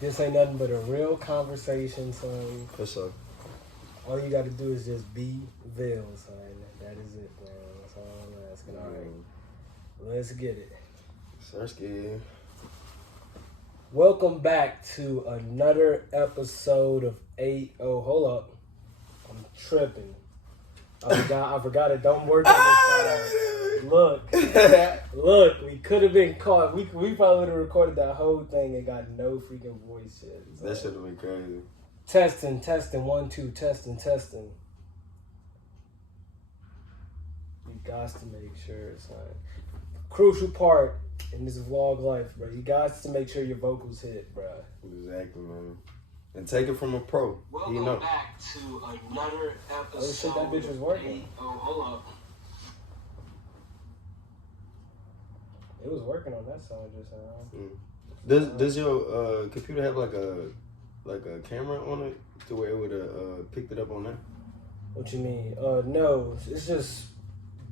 This ain't nothing but a real conversation, son. For sure. All you got to do is just be Vil, son. That is it, man. That's all I'm asking. All right, let's get it. Sersky. Welcome back to another episode of 808. Hold up. I'm tripping. I forgot it. Don't work on this side. Look, we could have been caught. We probably would have recorded that whole thing and got no freaking voice shit. So. That should have been crazy. Testing, 1, 2, testing. You got to make sure, son. Crucial part in this vlog life, bro. You got to make sure your vocals hit, bro. Exactly, man. And take it from a pro. Welcome back to another episode. Oh shit, that bitch was working. Hold up. It was working on that song just now. Does your computer have like a camera on it to where it would have picked it up on that? What you mean? No, it's just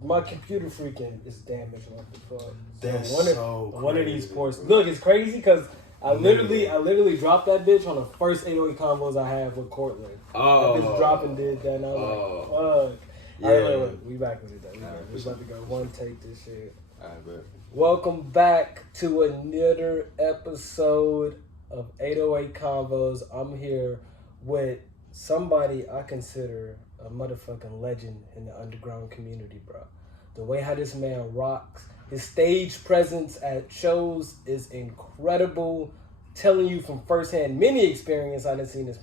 my computer freaking is damaged like the fuck. That's one of these ports. Look, it's crazy because I literally dropped that bitch on the first 808.CONVOS I have with Cortland. Oh, that bitch dropped and did that, and I was like, fuck. Yeah. All right, we back with it though. We about to go one take this shit. I bet. Welcome back to another episode of 808.CONVOS. I'm here with somebody I consider a motherfucking legend in the underground community, bro. The way how this man rocks, his stage presence at shows is incredible. Telling you from firsthand, many experience, I done seen this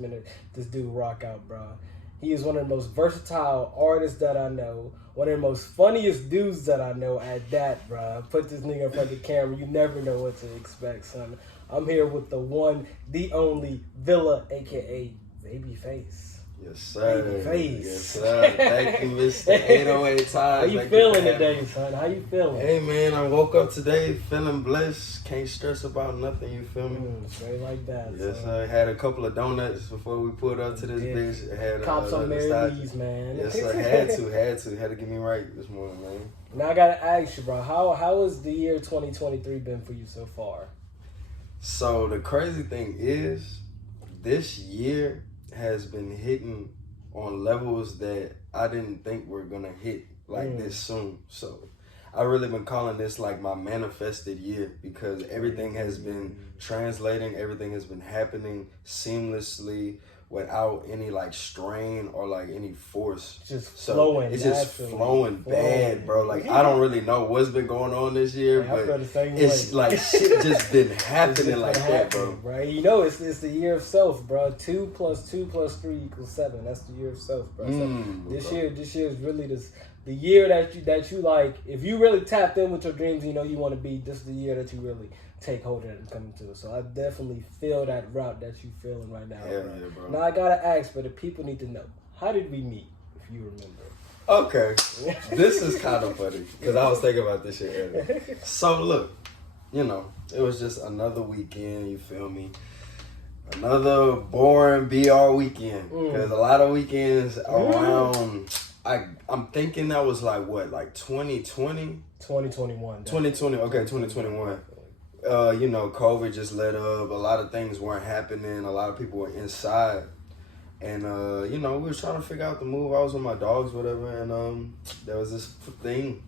dude rock out, bro. He is one of the most versatile artists that I know. One of the most funniest dudes that I know at that, bro. Put this nigga in front of the camera. You never know what to expect, son. I'm here with the one, the only Villa, a.k.a. Babyface. Yes, sir. Babyface. Yes, sir. Thank you, Mr. 808 Times. How you feeling today, son? How you feeling? Hey, man, I woke up today feeling blessed. Can't stress about nothing, you feel me? Straight like that, yes, son. I had a couple of donuts before we pulled up to this bitch. Had cops on Mary Lee's, man. Yes, sir. Had to get me right this morning, man. Now I gotta ask you, bro, how has the year 2023 been for you so far? So the crazy thing is, this year has been hitting on levels that I didn't think were gonna hit like this soon. So I really been calling this like my manifested year because everything has been translating, everything has been happening seamlessly without any like strain or like any force. Just flowing. It's just flowing bad, bro. Like I don't really know what's been going on this year, but it's like shit just been happening like that, bro. Right? You know, it's the year of self, bro. 2 + 2 + 3 = 7. That's the year of self, bro. So this year is really the year that you like. If you really tapped in with your dreams, you know you want to be. This is the year that you really take hold of it and come to it. So I definitely feel that route that you feeling right now, bro. Yeah, bro. Now I gotta ask, but the people need to know, how did we meet, if you remember? Okay, this is kind of funny because I was thinking about this shit earlier. So look, you know, it was just another weekend. You feel me? Another boring BR weekend because a lot of weekends around. I'm thinking that was like what, like 2020, 2021. 2020. Okay, 2021. You know, COVID just let up. A lot of things weren't happening. A lot of people were inside. And, you know, we were trying to figure out the move. I was with my dogs, whatever. And there was this thing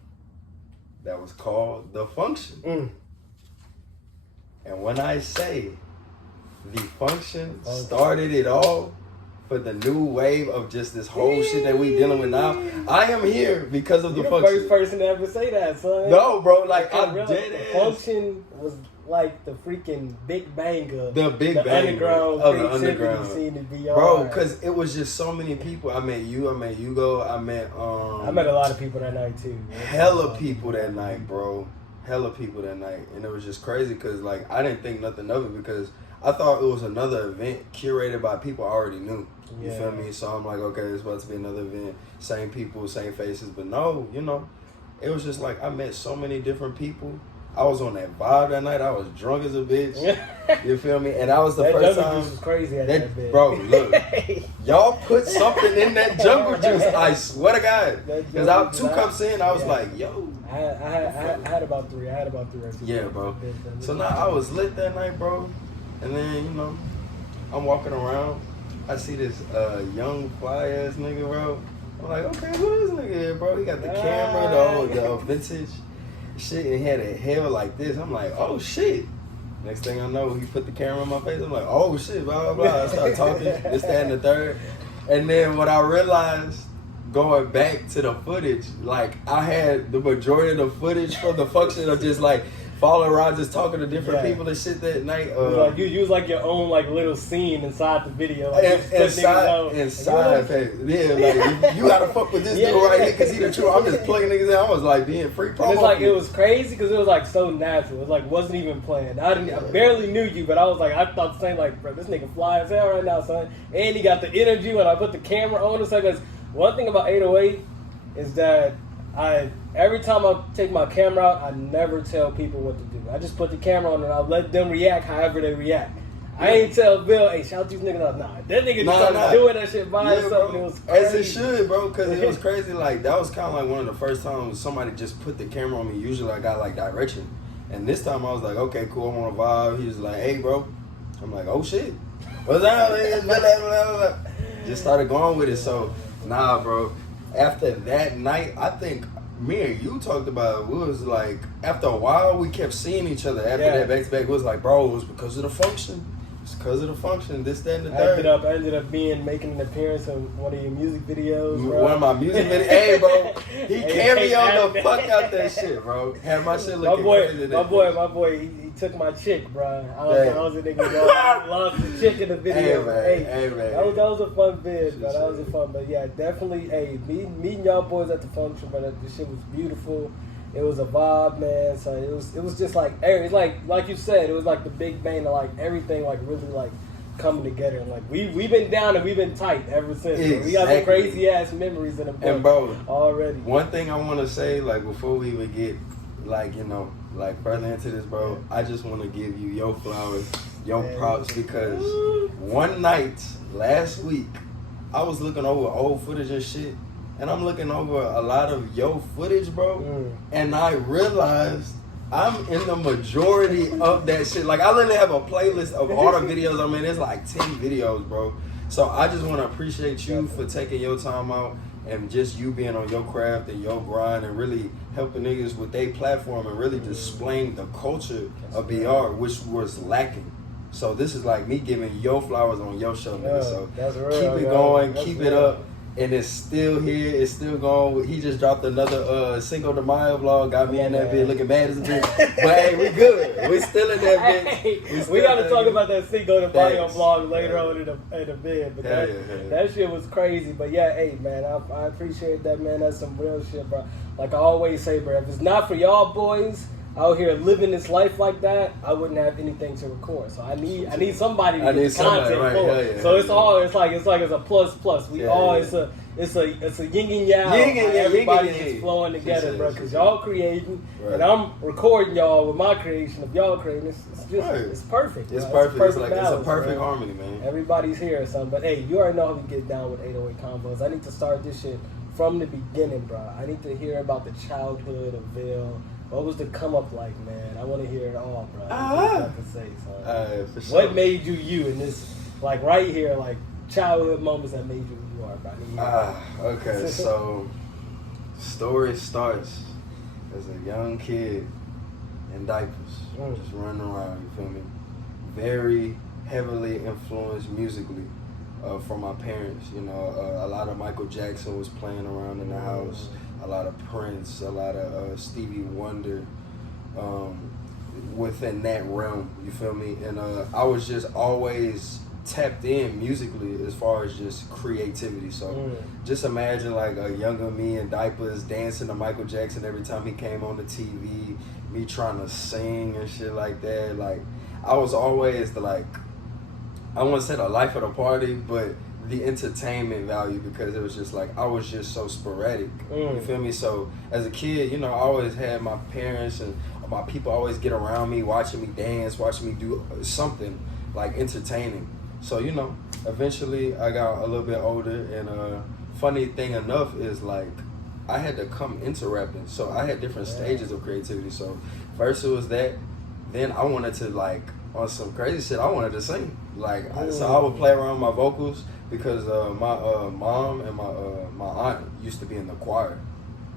that was called The Function. And when I say The Function started it all for the new wave of just this whole shit that we dealing with now, I am here because of The Function. You're the first person to ever say that, son. No, bro, like I'm dead ass. The Function was like the freaking Big Bang of the underground scene in VR. Bro, because it was just so many people. I met you, I met Hugo, I met a lot of people that night too. Hella people that night, bro. Hella people that night. And it was just crazy because like I didn't think nothing of it because I thought it was another event curated by people I already knew. You feel me? So I'm like, okay, it's about to be another event. Same people, same faces. But no, you know, it was just like I met so many different people. I was on that vibe that night. I was drunk as a bitch. You feel me? And that was the first time. Juice was crazy at that bitch. Bro, look. Y'all put something in that jungle juice. I swear to God. Because I 2 cups in, I was like, yo. I had about 3. I had about 3. Yeah, bro. So now I was lit that night, bro. And then, you know, I'm walking around. I see this young fly ass nigga, bro. I'm like, okay, who is this nigga here, bro? He got the camera, the vintage shit, and he had a hair like this. I'm like, oh shit. Next thing I know, he put the camera on my face. I'm like, oh shit, blah, blah, blah. I started talking, this, that, and the third. And then what I realized, going back to the footage, like I had the majority of the footage from the function of just like following around, just talking to different people and shit that night. Like you was like your own like little scene inside the video. Like inside, yeah, like you gotta fuck with this dude right here because he the truth. I'm just plugging niggas in. I was like being free promo. It's like it was crazy because it was like so natural. It like wasn't even planned. I barely knew you, but I was like, I thought the same. Like, bro, this nigga fly as hell right now, son. And he got the energy when I put the camera on. It's like, because one thing about 808 is that every time I take my camera out, I never tell people what to do. I just put the camera on and I let them react however they react. I ain't tell Bill, hey, shout these niggas out. Nah, that nigga just started doing that shit by himself. It was crazy. As it should, bro, because it was crazy. Like, that was kind of like one of the first times somebody just put the camera on me. Usually I got like direction. And this time I was like, okay, cool, I'm on a vibe. He was like, hey, bro. I'm like, oh shit. What's up? Just started going with it. So, nah, bro. After that night, I think me and you talked about it. We was like, after a while, we kept seeing each other. After that back to back, it was like, bro, it was because of the function. It's because of the function. This, that, and the third. I ended up making an appearance in one of your music videos, bro. One of my music videos. Hey, bro, he cameoed the fuck out that shit, bro. Had my shit looking crazy. My boy, he took my chick, bro. I was a nigga that lost the chick in the video. Hey, man. That was a fun vid, bro. That was a fun, but yeah, definitely. Hey, meeting y'all boys at the function, bro. The shit was beautiful. It was a vibe, man. So it was just like, it's like you said, it was like the big bang of like everything like really like coming together. And like we've been down and we've been tight ever since. Exactly. We got some crazy ass memories in the book. And bro, already. One thing I want to say, like before we even get like, you know, like further into this, bro, I just want to give you your flowers, your props, because one night last week I was looking over old footage and shit. And I'm looking over a lot of your footage, bro, and I realized I'm in the majority of that shit. Like, I literally have a playlist of all the videos. I mean, there's like 10 videos, bro. So I just want to appreciate you for taking your time out and just you being on your craft and your grind and really helping niggas with their platform and really displaying the culture of BR, which was lacking. So this is like me giving your flowers on your show, nigga. So keep it going, keep it up. And it's still here. It's still going. He just dropped another Cinco de Mayo vlog. Got me in that bit looking mad as a bitch. But hey, we good. We still in that bitch. We got to talk about that Cinco de Mayo vlog later on in the vid. But that shit was crazy. But yeah, hey, man, I appreciate that, man. That's some real shit, bro. Like I always say, bro, if it's not for y'all boys out here living this life like that, I wouldn't have anything to record. So I need somebody to get content for. So it's like it's a plus. We all it's a yin and yang. Everybody is flowing together, bro. Because y'all creating and I'm recording y'all with my creation of y'all creating. It's perfect. It's perfect. It's a perfect harmony, man. Everybody's here or something. But hey, you already know how we get down with 808 Convos. I need to start this shit from the beginning, bro. I need to hear about the childhood of Bill. What was the come up like, man? I want to hear it all, bro. I can say, son. For sure. What made you in this, like right here, like childhood moments that made you who you are, bro? Okay, so story starts as a young kid in diapers, just running around. You feel me? Very heavily influenced musically from my parents. You know, a lot of Michael Jackson was playing around in the house. A lot of Prince, a lot of Stevie Wonder, within that realm, you feel me? And I was just always tapped in musically as far as just creativity. So just imagine like a younger me in diapers dancing to Michael Jackson every time he came on the TV, me trying to sing and shit like that. Like, I was always I wouldn't say the life of the party, but the entertainment value, because it was just like I was just so sporadic. You feel me? So as a kid, you know, I always had my parents and my people always get around me, watching me dance, watching me do something like entertaining. So, you know, eventually I got a little bit older, and funny thing enough is like I had to come into rapping. So I had different stages of creativity. So first it was that, then I wanted to like, on some crazy shit, I wanted to sing. Like, so I would play around my vocals because my mom and my aunt used to be in the choir.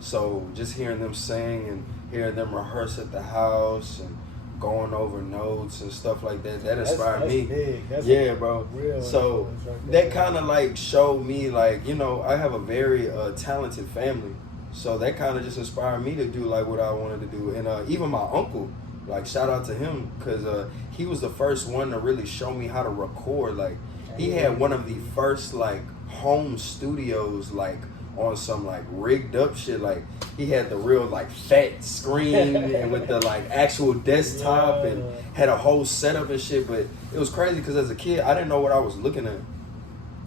So just hearing them sing and hearing them rehearse at the house and going over notes and stuff like that, that inspired me. Big. That's bro. Real so right that kind of like showed me, like, you know, I have a very talented family. So that kind of just inspired me to do like what I wanted to do. And even my uncle, like, shout out to him, because he was the first one to really show me how to record. Like, he had one of the first like home studios, like on some like rigged up shit. Like, he had the real like fat screen and with the like actual desktop and had a whole setup and shit. But it was crazy because as a kid, I didn't know what I was looking at.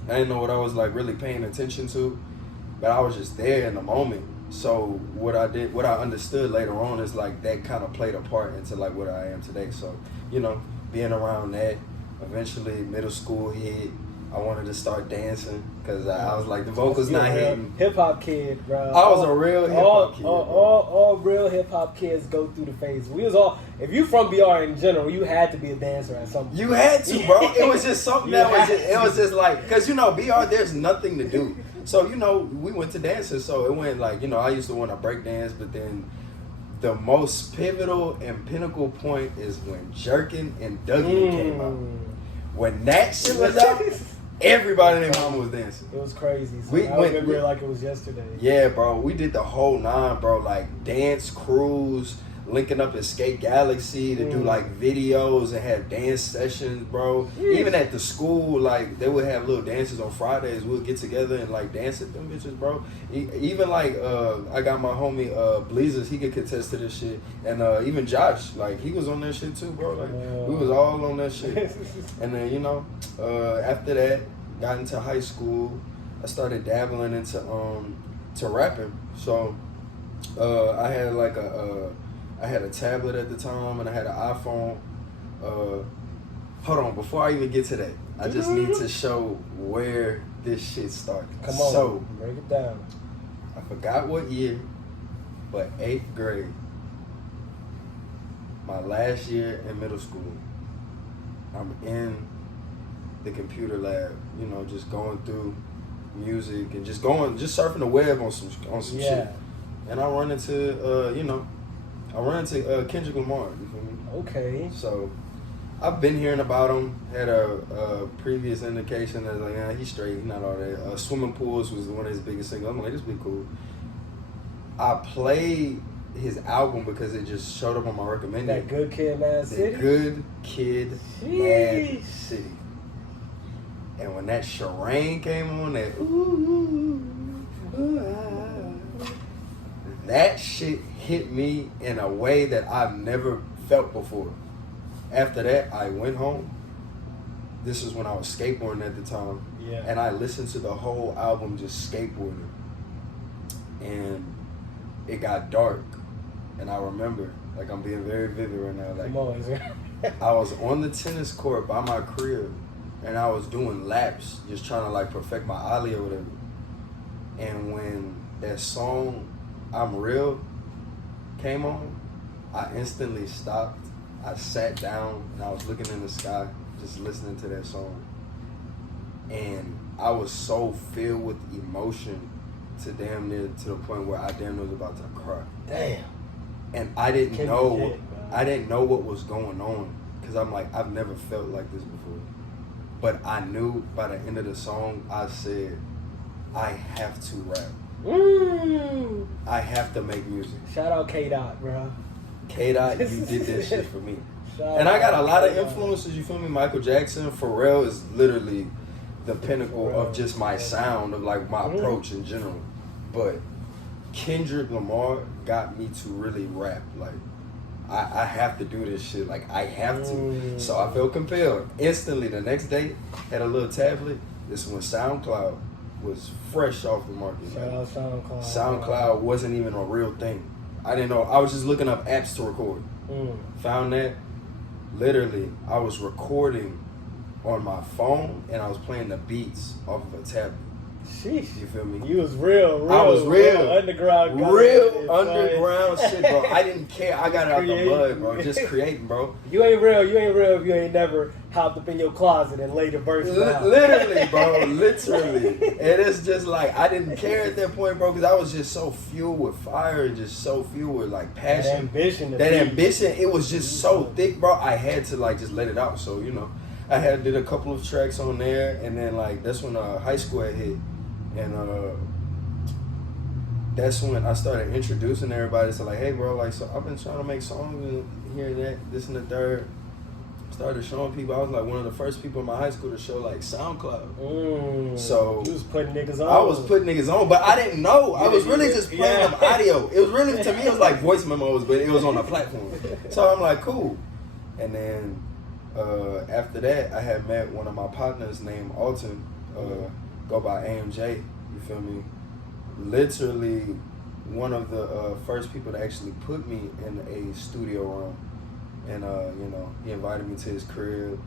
I didn't know what I was like really paying attention to, but I was just there in the moment. So what I understood later on is like that kind of played a part into like what I am today. So, you know, being around that, eventually middle school hit, I wanted to start dancing because I was like, the vocals not hitting. Hip hop kid, bro. I was a real hip hop kid. All real hip hop kids go through the phase. We was all, if you from BR in general, you had to be a dancer at some point. You had to, bro. It was just something it was just like, because, you know, BR, there's nothing to do. So, you know, we went to dances. So it went like, you know, I used to want to break dance, but then the most pivotal and pinnacle point is when Jerkin and Dougie came out. When that shit was out, everybody in their mama was dancing. It was crazy. So I remember it like it was yesterday. Yeah, bro. We did the whole nine, bro. Like dance crews, linking up at Skate Galaxy to do like videos and have dance sessions, bro. Even at the school, like they would have little dances on Fridays. We'd get together and like dance at them bitches, bro. Even like I got my homie Bleezers, he could contest to this shit, and even Josh, like he was on that shit too, bro. Like we was all on that shit. And then, you know, after that, got into high school. I started dabbling into to rapping. So I had like I had a tablet at the time and I had an iPhone. Hold on, before I even get to that, I just need to show where this shit started. Come on, so, break it down. I forgot what year, but 8th grade, my last year in middle school, I'm in the computer lab, you know, just going through music and just surfing the web on some shit. And I run into, Kendrick Lamar, you feel me? Okay. So, I've been hearing about him, had a previous indication that like, he's straight, he's not all that. Swimming Pools was one of his biggest singles. I'm like, this be cool. I played his album because it just showed up on my recommended. That Good Kid, Mad City? Good Kid, Mad City. And when that Shireen came on, that that shit hit me in a way that I've never felt before. After that, I went home. This is when I was skateboarding at the time. Yeah. And I listened to the whole album just skateboarding. And it got dark. And I remember, like I'm being very vivid right now. Like, come on, I was on the tennis court by my crib. And I was doing laps, just trying to like perfect my ollie or whatever. And when that song, I'm Real, came on, I instantly stopped. I sat down and I was looking in the sky, just listening to that song. And I was so filled with emotion to damn near to the point where I damn near was about to cry. Damn. And I didn't know what was going on, because I'm like, I've never felt like this before. But I knew by the end of the song, I said, I have to rap. I have to make music. Shout out K-Dot, bro. K-Dot, you did that shit for me. And I got a lot of influences, you feel me? Michael Jackson, Pharrell is literally the pinnacle of just my sound, of like my approach in general. But Kendrick Lamar got me to really rap. Like, I have to do this shit. Like, I have to. So I felt compelled. Instantly, the next day, had a little tablet. This is when SoundCloud was fresh off the market. Shout out SoundCloud. SoundCloud wasn't even a real thing. I didn't know. I was just looking up apps to record. Found that. Literally, I was recording on my phone and I was playing the beats off of a tablet. Sheesh. You feel me? You was real. I was real underground. Underground shit, bro. I didn't care. I got it out the mud, bro. Just creating, bro. You ain't real if you ain't never hopped up in your closet and laid a verse down. Literally, bro. Literally. And it's just like, I didn't care at that point, bro, because I was just so fueled with fire and just so fueled with, like, passion. That ambition, it was just so thick, bro. I had to, like, just let it out. So, you know, I did a couple of tracks on there, and then, like, that's when high school had hit. And that's when I started introducing everybody to, like, hey, bro, like, so I've been trying to make songs and here and that, this and the third. Started showing people. I was like one of the first people in my high school to show like SoundCloud. So you was putting niggas on. I was putting niggas on, but I didn't know. I was really just playing them audio. It was really, to me, it was like voice memos, but it was on a platform. So I'm like, cool. And then after that, I had met one of my partners named Alton, go by AMJ. You feel me? Literally one of the first people to actually put me in a studio room. And, you know, he invited me to his crib,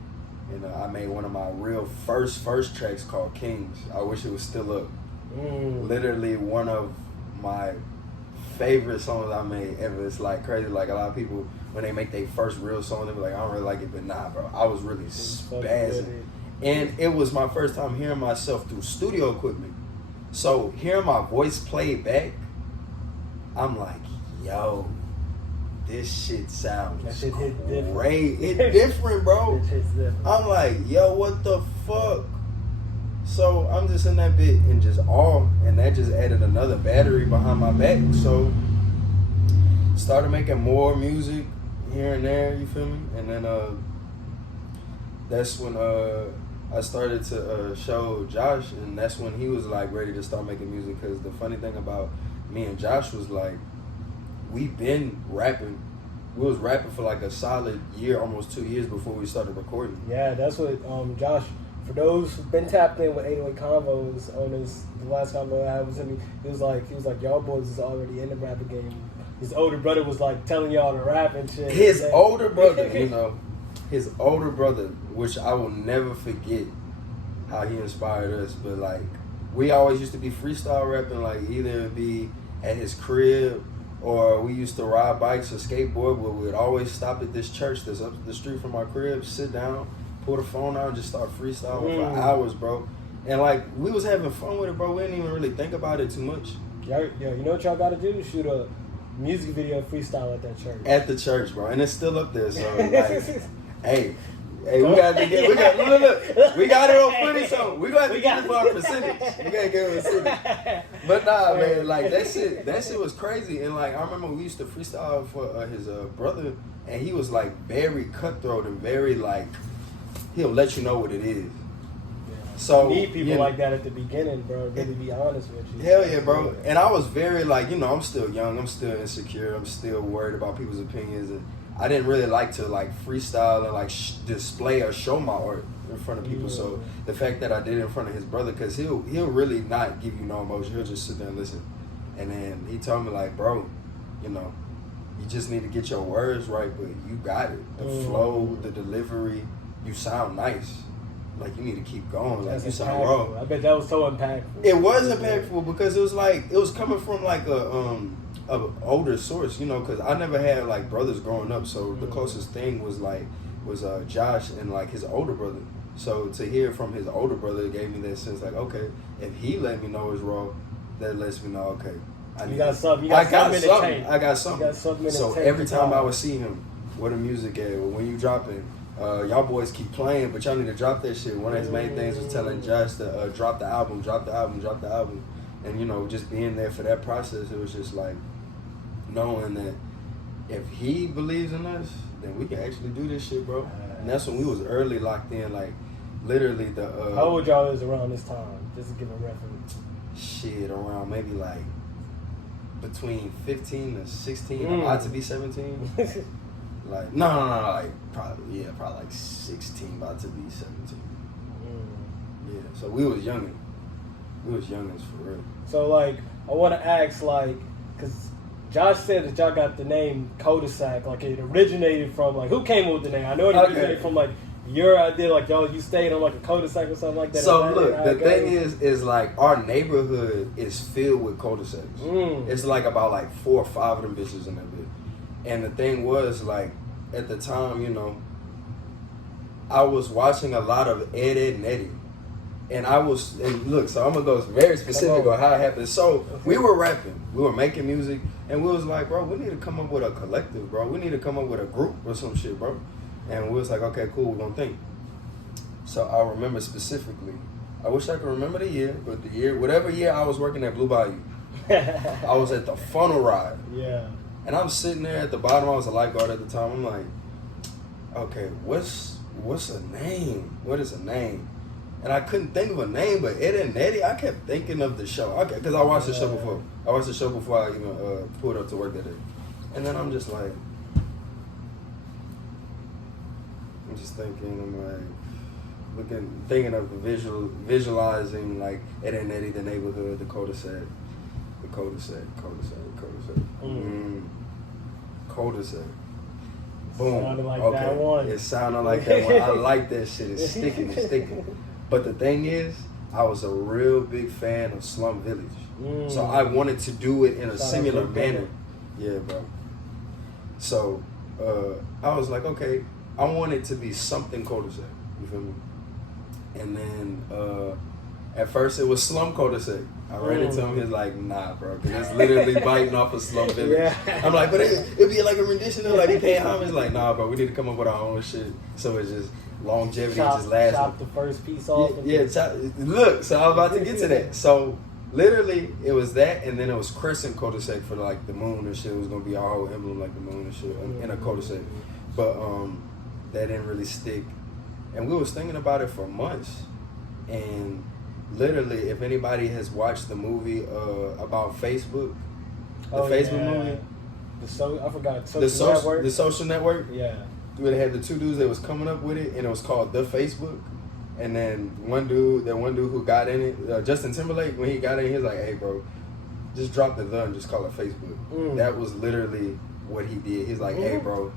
and I made one of my real first tracks called Kings. I wish it was still up. Literally one of my favorite songs I made ever. It's like crazy. Like a lot of people, when they make their first real song, they be like, I don't really like it, but nah, bro. I was really spazzing. And it was my first time hearing myself through studio equipment. So hearing my voice played back, I'm like, yo, this shit sounds great. It's different, bro. I'm like, yo, what the fuck? So I'm just in that bit and just awe, and that just added another battery behind my back. So started making more music here and there, you feel me? And then that's when I started to show Josh, and that's when he was like ready to start making music. Because the funny thing about me and Josh was like, we been rapping. We was rapping for like a solid year, almost 2 years before we started recording. Yeah, that's what Josh, for those who've been tapped in with 808 Convos on this, the last convo I had with him, he was like, y'all boys is already in the rapping game. His older brother was like telling y'all to rap and shit. His older brother, you know, his older brother, which I will never forget how he inspired us, but like, we always used to be freestyle rapping, like either it be at his crib, or we used to ride bikes or skateboard, but we'd always stop at this church that's up the street from our crib, sit down, pull the phone out, and just start freestyling for hours, bro. And like, we was having fun with it, bro. We didn't even really think about it too much. Yeah, you know what y'all gotta do? Shoot a music video freestyle at that church. At the church, bro. And it's still up there, so like, hey, we got to get, look, we got it on footage, so we got to get this for a percentage. We got to give it a percentage. But nah, man, like that shit was crazy. And like, I remember we used to freestyle for his brother, and he was like very cutthroat and very like, he'll let you know what it is. So you need people like that at the beginning, bro. Really be honest with you. Hell yeah, bro. And I was very like, you know, I'm still young, I'm still insecure, I'm still worried about people's opinions, and I didn't really like to like freestyle and like display or show my art in front of people. So the fact that I did it in front of his brother, because he'll really not give you no emotion. He'll just sit there and listen. And then he told me like, bro, you know, you just need to get your words right, but you got it. The flow, the delivery, you sound nice. Like, you need to keep going. Like, you sound raw. I bet that was so impactful. It was impactful because it was like, it was coming from like a older source, you know, because I never had like brothers growing up. So the closest thing was Josh and like his older brother. So to hear from his older brother, it gave me that sense like, okay, if he let me know it's raw, that lets me know, okay, I got something. So every time I would see him, where the music at, when you dropping, y'all boys keep playing, but y'all need to drop that shit. One of his main things was telling Josh to drop the album. And, you know, just being there for that process, it was just like knowing that if he believes in us, then we can actually do this shit, bro. And that's when we was early locked in, like literally the... How old y'all is around this time? Just to give a reference. Shit, around maybe like between 15 to 16, about to be 17. Like, no, like, probably like 16, about to be 17. Yeah, so we was youngin'. We was youngins for real. So, like, I want to ask, like, because Josh said that y'all got the name Cul-de-sac, like, it originated from, like, who came up with the name? I know it originated from, like, your idea, like y'all, you stayed on like a cul-de-sac or something like that. So look, the thing is like our neighborhood is filled with cul-de-sacs. It's like about like 4 or 5 of them bitches in that bit. And the thing was like at the time, you know, I was watching a lot of Ed, Edd n Eddy. And look, so I'm gonna go very specific on how it happened. So we were rapping, we were making music, and we was like, bro, we need to come up with a collective, bro. We need to come up with a group or some shit, bro. And we was like, okay, cool, we're gonna think. So I remember specifically, I wish I could remember the year, but whatever year I was working at Blue Bayou, I was at the funnel ride. Yeah. And I'm sitting there at the bottom, I was a lifeguard at the time. I'm like, okay, what's a name? What is a name? And I couldn't think of a name, but Ed, Edd n Eddy, I kept thinking of the show. Because I watched the show before. I watched the show before I even pulled up to work that day. And then I'm just like, thinking of the visualizing like Ed, Edd n Eddy, the neighborhood, the cul-de-sac. Cul-de-sac. Boom. Sounded like okay. that one. It sounded like that one. I like that shit. It's sticking. But the thing is, I was a real big fan of Slum Village. So I wanted to do it in a similar manner. Yeah, bro. So I was like, okay, I want it to be something cul-de-sac. You feel me? And then at first it was Slum Cul-de-sac. I ran into him, he's like, nah, bro, because it's literally biting off of Slum Village. Yeah. I'm like, but it'd be like a rendition of like paying homage. Like, nah, bro, we need to come up with our own shit. So it's just longevity, just lasts. Chop the first piece off. Look, so I was about to get to that. So literally, it was that, and then it was Crescent Cul-de-sac for like the moon and shit. It was gonna be our whole emblem like the moon and shit in a cul-de-sac. But that didn't really stick. And we was thinking about it for months. And literally, if anybody has watched the movie about Facebook, the Facebook movie, I forgot. The Social Network. Yeah. Where they had the 2 dudes that was coming up with it, and it was called The Facebook. And then one dude who got in it, Justin Timberlake, when he got in it, he was like, hey, bro, just drop the and just call it Facebook. That was literally what he did. He's like, hey, bro,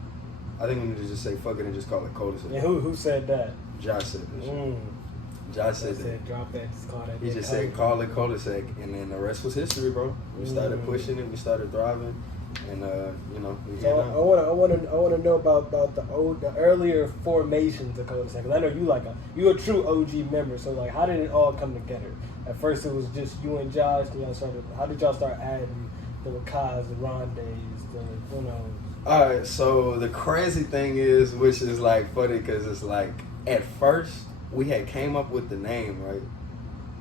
I think we need to just say fuck it and just call it cul-de-sac. And who said that? Josh said this. Josh said drop that, just call that. He just said call it cul-de-sac, and then the rest was history, bro. We started pushing it, we started thriving, and you know. I want to know about the earlier formations of cul-de-sac. Cause I know you a true OG member. So like, how did it all come together? At first, it was just you and Josh. How did y'all start adding the Wakaz, the Rondays, All right, so the crazy thing is, which is like funny, because it's like at first we had came up with the name, right?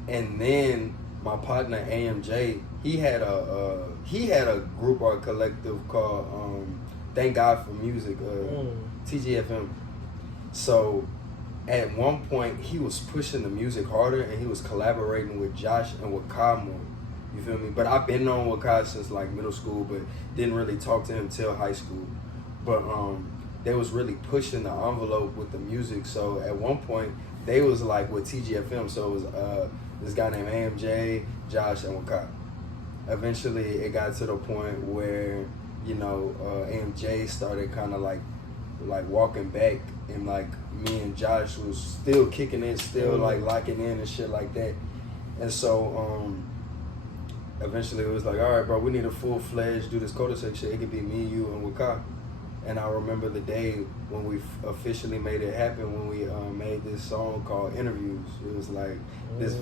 And then my partner AMJ, he had a group or a collective called Thank God for Music, TGFM. So at one point he was pushing the music harder, and he was collaborating with Josh and with Kai more. You feel me? But I've been known with Kai since like middle school, but didn't really talk to him till high school. But they was really pushing the envelope with the music. So at one point they was like with TGFM. So it was this guy named AMJ, Josh, and Wakai. Eventually it got to the point where, you know, AMJ started kind of like walking back, and like me and Josh was still kicking it, still like locking in and shit like that. And so eventually it was like, all right, bro, we need a full-fledged do this cul-de-sac shit. It could be me, you, and Wakai. And I remember the day when we officially made it happen, when we made this song called Interviews. It was like this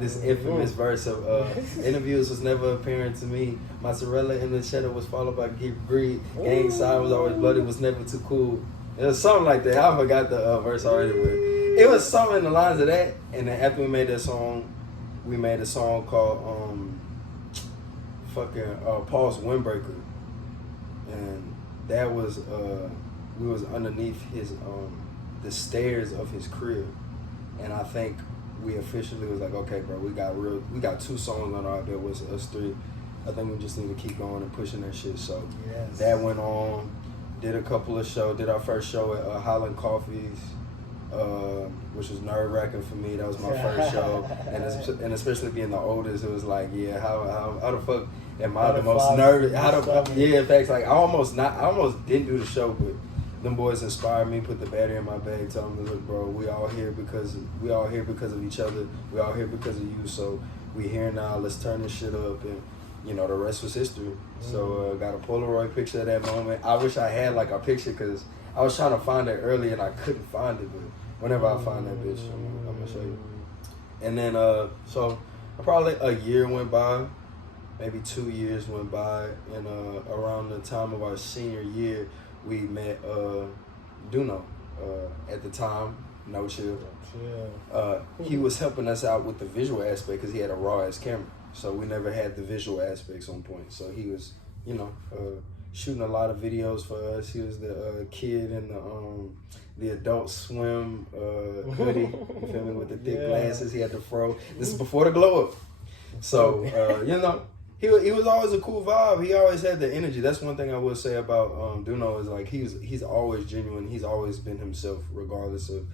this infamous verse of interviews was never apparent to me. Mozzarella in the cheddar was followed by greed. Gang sign was always bloody, was never too cool. It was something like that. I forgot the verse already, but it was something in the lines of that. And then after we made that song, we made a song called Pulse Windbreaker. And that was we was underneath his the stairs of his crib, and I think we officially was like, okay, bro, we got 2 songs on our, there was us 3. I think we just need to keep going and pushing that shit. So that went on, did a couple of shows, did our first show at Highland Coffees, which was nerve-wracking for me. That was my first show, and especially being the oldest, it was like, yeah, how the fuck am I the most nervous? In fact, like I almost didn't do the show, but them boys inspired me, put the battery in my bag, told them, look, bro, we all here because of each other. We all here because of you. So we here now. Let's turn this shit up, and you know the rest was history. So got a Polaroid picture of that moment. I wish I had like a picture because I was trying to find it earlier and I couldn't find it. But whenever I find that bitch, I'm gonna show you. And then so probably a year went by, maybe 2 years went by, and around the time of our senior year, we met Duno. At the time, No Chill. He was helping us out with the visual aspect because he had a raw ass camera. So we never had the visual aspects on point. So he was, you know, shooting a lot of videos for us. He was the kid in the Adult Swim hoodie, you feel me, with the thick glasses. He had the fro. This is before the glow up. So, you know, he was always a cool vibe. He always had the energy. That's one thing I will say about Duno is like he's always genuine. He's always been himself, regardless of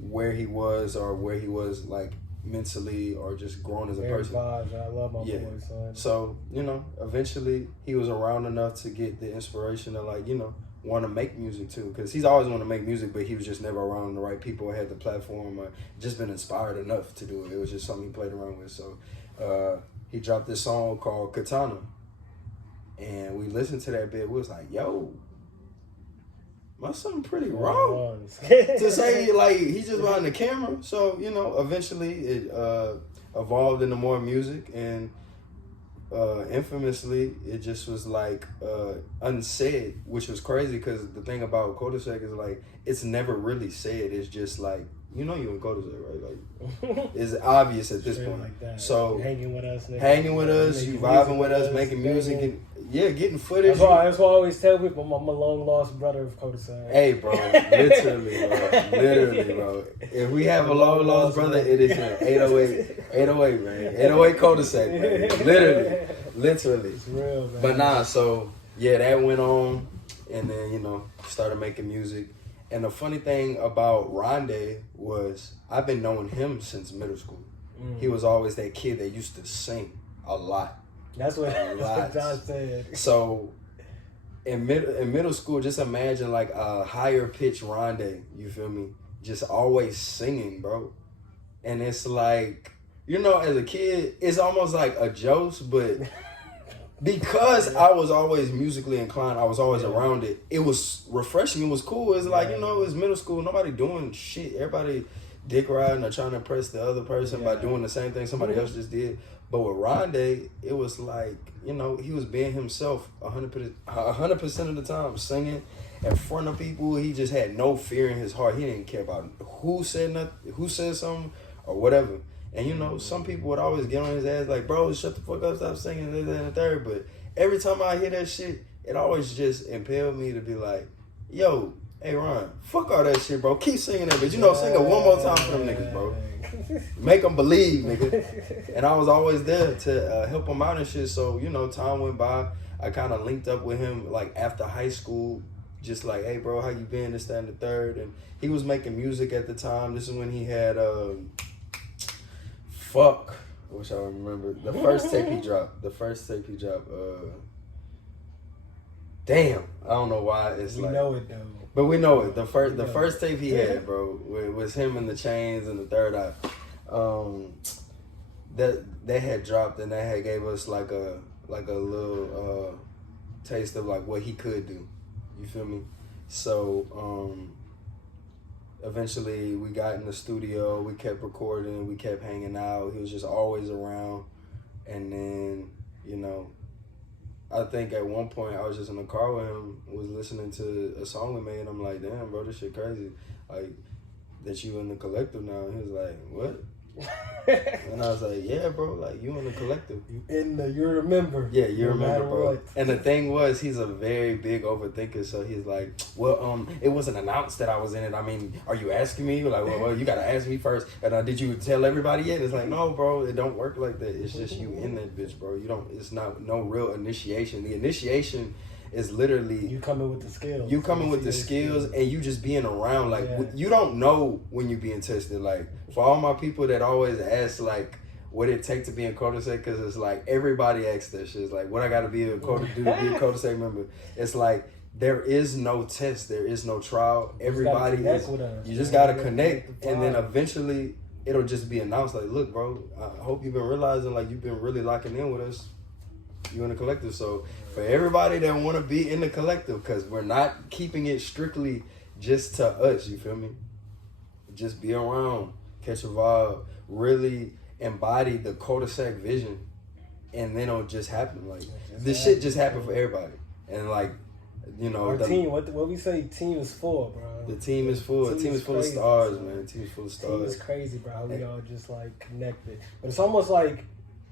where he was or where he was like mentally or just growing as a person. Vibes. I love my boy, son. So, you know, eventually he was around enough to get the inspiration to like, you know, want to make music too. Because he's always wanted to make music, but he was just never around the right people or had the platform or just been inspired enough to do it. It was just something he played around with. So he dropped this song called Katana. And we listened to that bit. We was like, yo, my something pretty wrong to say like he's just behind the camera. So, you know, eventually it evolved into more music, and infamously it just was like unsaid, which was crazy because the thing about Kodak is like it's never really said. It's just like, you know, you in Kodak, right? Like it's obvious at this point. Like so hanging with us, you vibing with us, making music, and getting footage. That's why I always tell people I'm a long lost brother of Kodak. Hey, bro, literally, bro. If we have a long lost brother, it is 808, man. 808 cul-de-sac, man. Literally. It's real, man. But nah, so yeah, that went on, and then, you know, started making music. And the funny thing about Rondé was I've been knowing him since middle school. He was always that kid that used to sing a lot. That's what John said. So in middle school, just imagine like a higher pitch Rondé, you feel me? Just always singing, bro. And it's like, you know, as a kid, it's almost like a joke, but because I was always musically inclined, I was always around it. It was refreshing. It was cool. It's like, you know, it was middle school. Nobody doing shit. Everybody dick riding or trying to impress the other person by doing the same thing somebody else just did. But with Rondé, it was like, you know, he was being himself 100% of the time, singing in front of people. He just had no fear in his heart. He didn't care about who said nothing, who said something or whatever. And, you know, some people would always get on his ass like, bro, shut the fuck up, stop singing, this, that, and the third. But every time I hear that shit, it always just impelled me to be like, yo, hey, Ron, fuck all that shit, bro. Keep singing that, but, you know, sing it one more time for them niggas, bro. Make them believe, nigga. And I was always there to help him out and shit. So, you know, time went by. I kind of linked up with him, like, after high school. Just like, hey, bro, how you been, this, that, and the third. And he was making music at the time. This is when he had... I wish I remember the first tape he dropped. Damn, I don't know why it's we like. We know it though. But we know it. The first tape he had, bro, was him in the chains and the third eye. That had dropped, and that had gave us like a little taste of like what he could do. You feel me? So eventually we got in the studio, we kept recording, we kept hanging out. He was just always around. And then, you know, I think at one point I was just in the car with him, was listening to a song we made, and I'm like, damn, bro, this shit crazy. Like, that you in the collective now. And he was like, what? And I was like, yeah, bro, like, you in the collective. You're a member. Yeah, you're a member, bro. What. And the thing was, he's a very big overthinker, so he's like, well, it wasn't announced that I was in it. I mean, are you asking me? Like, well, you gotta ask me first. And did you tell everybody yet? It's like, no, bro, it don't work like that. It's just you in that bitch, bro. It's not no real initiation. The initiation is literally you coming with the skills. You coming with the skills, and you just being around. Like, you don't know when you're being tested. Like, for all my people that always ask, like, what it take to be in cul-de-sac, because it's like everybody asks that shit. It's like, what I got to be a cul-de-sac member. It's like, there is no test, there is no trial. Everybody you just gotta gotta connect, and then eventually it'll just be announced like, look, bro, I hope you've been realizing like you've been really locking in with us. You in the collective. So for everybody that want to be in the collective, because we're not keeping it strictly just to us, you feel me? Just be around, catch a vibe, really embody the cul-de-sac vision, and then it'll just happen. Like this shit just happened for everybody, and like, you know, our team. What we say? Team is full, bro. The team is full. The team is full of stars, man. The team is full of stars. The team is crazy, bro. How we all just like connected, but it's almost like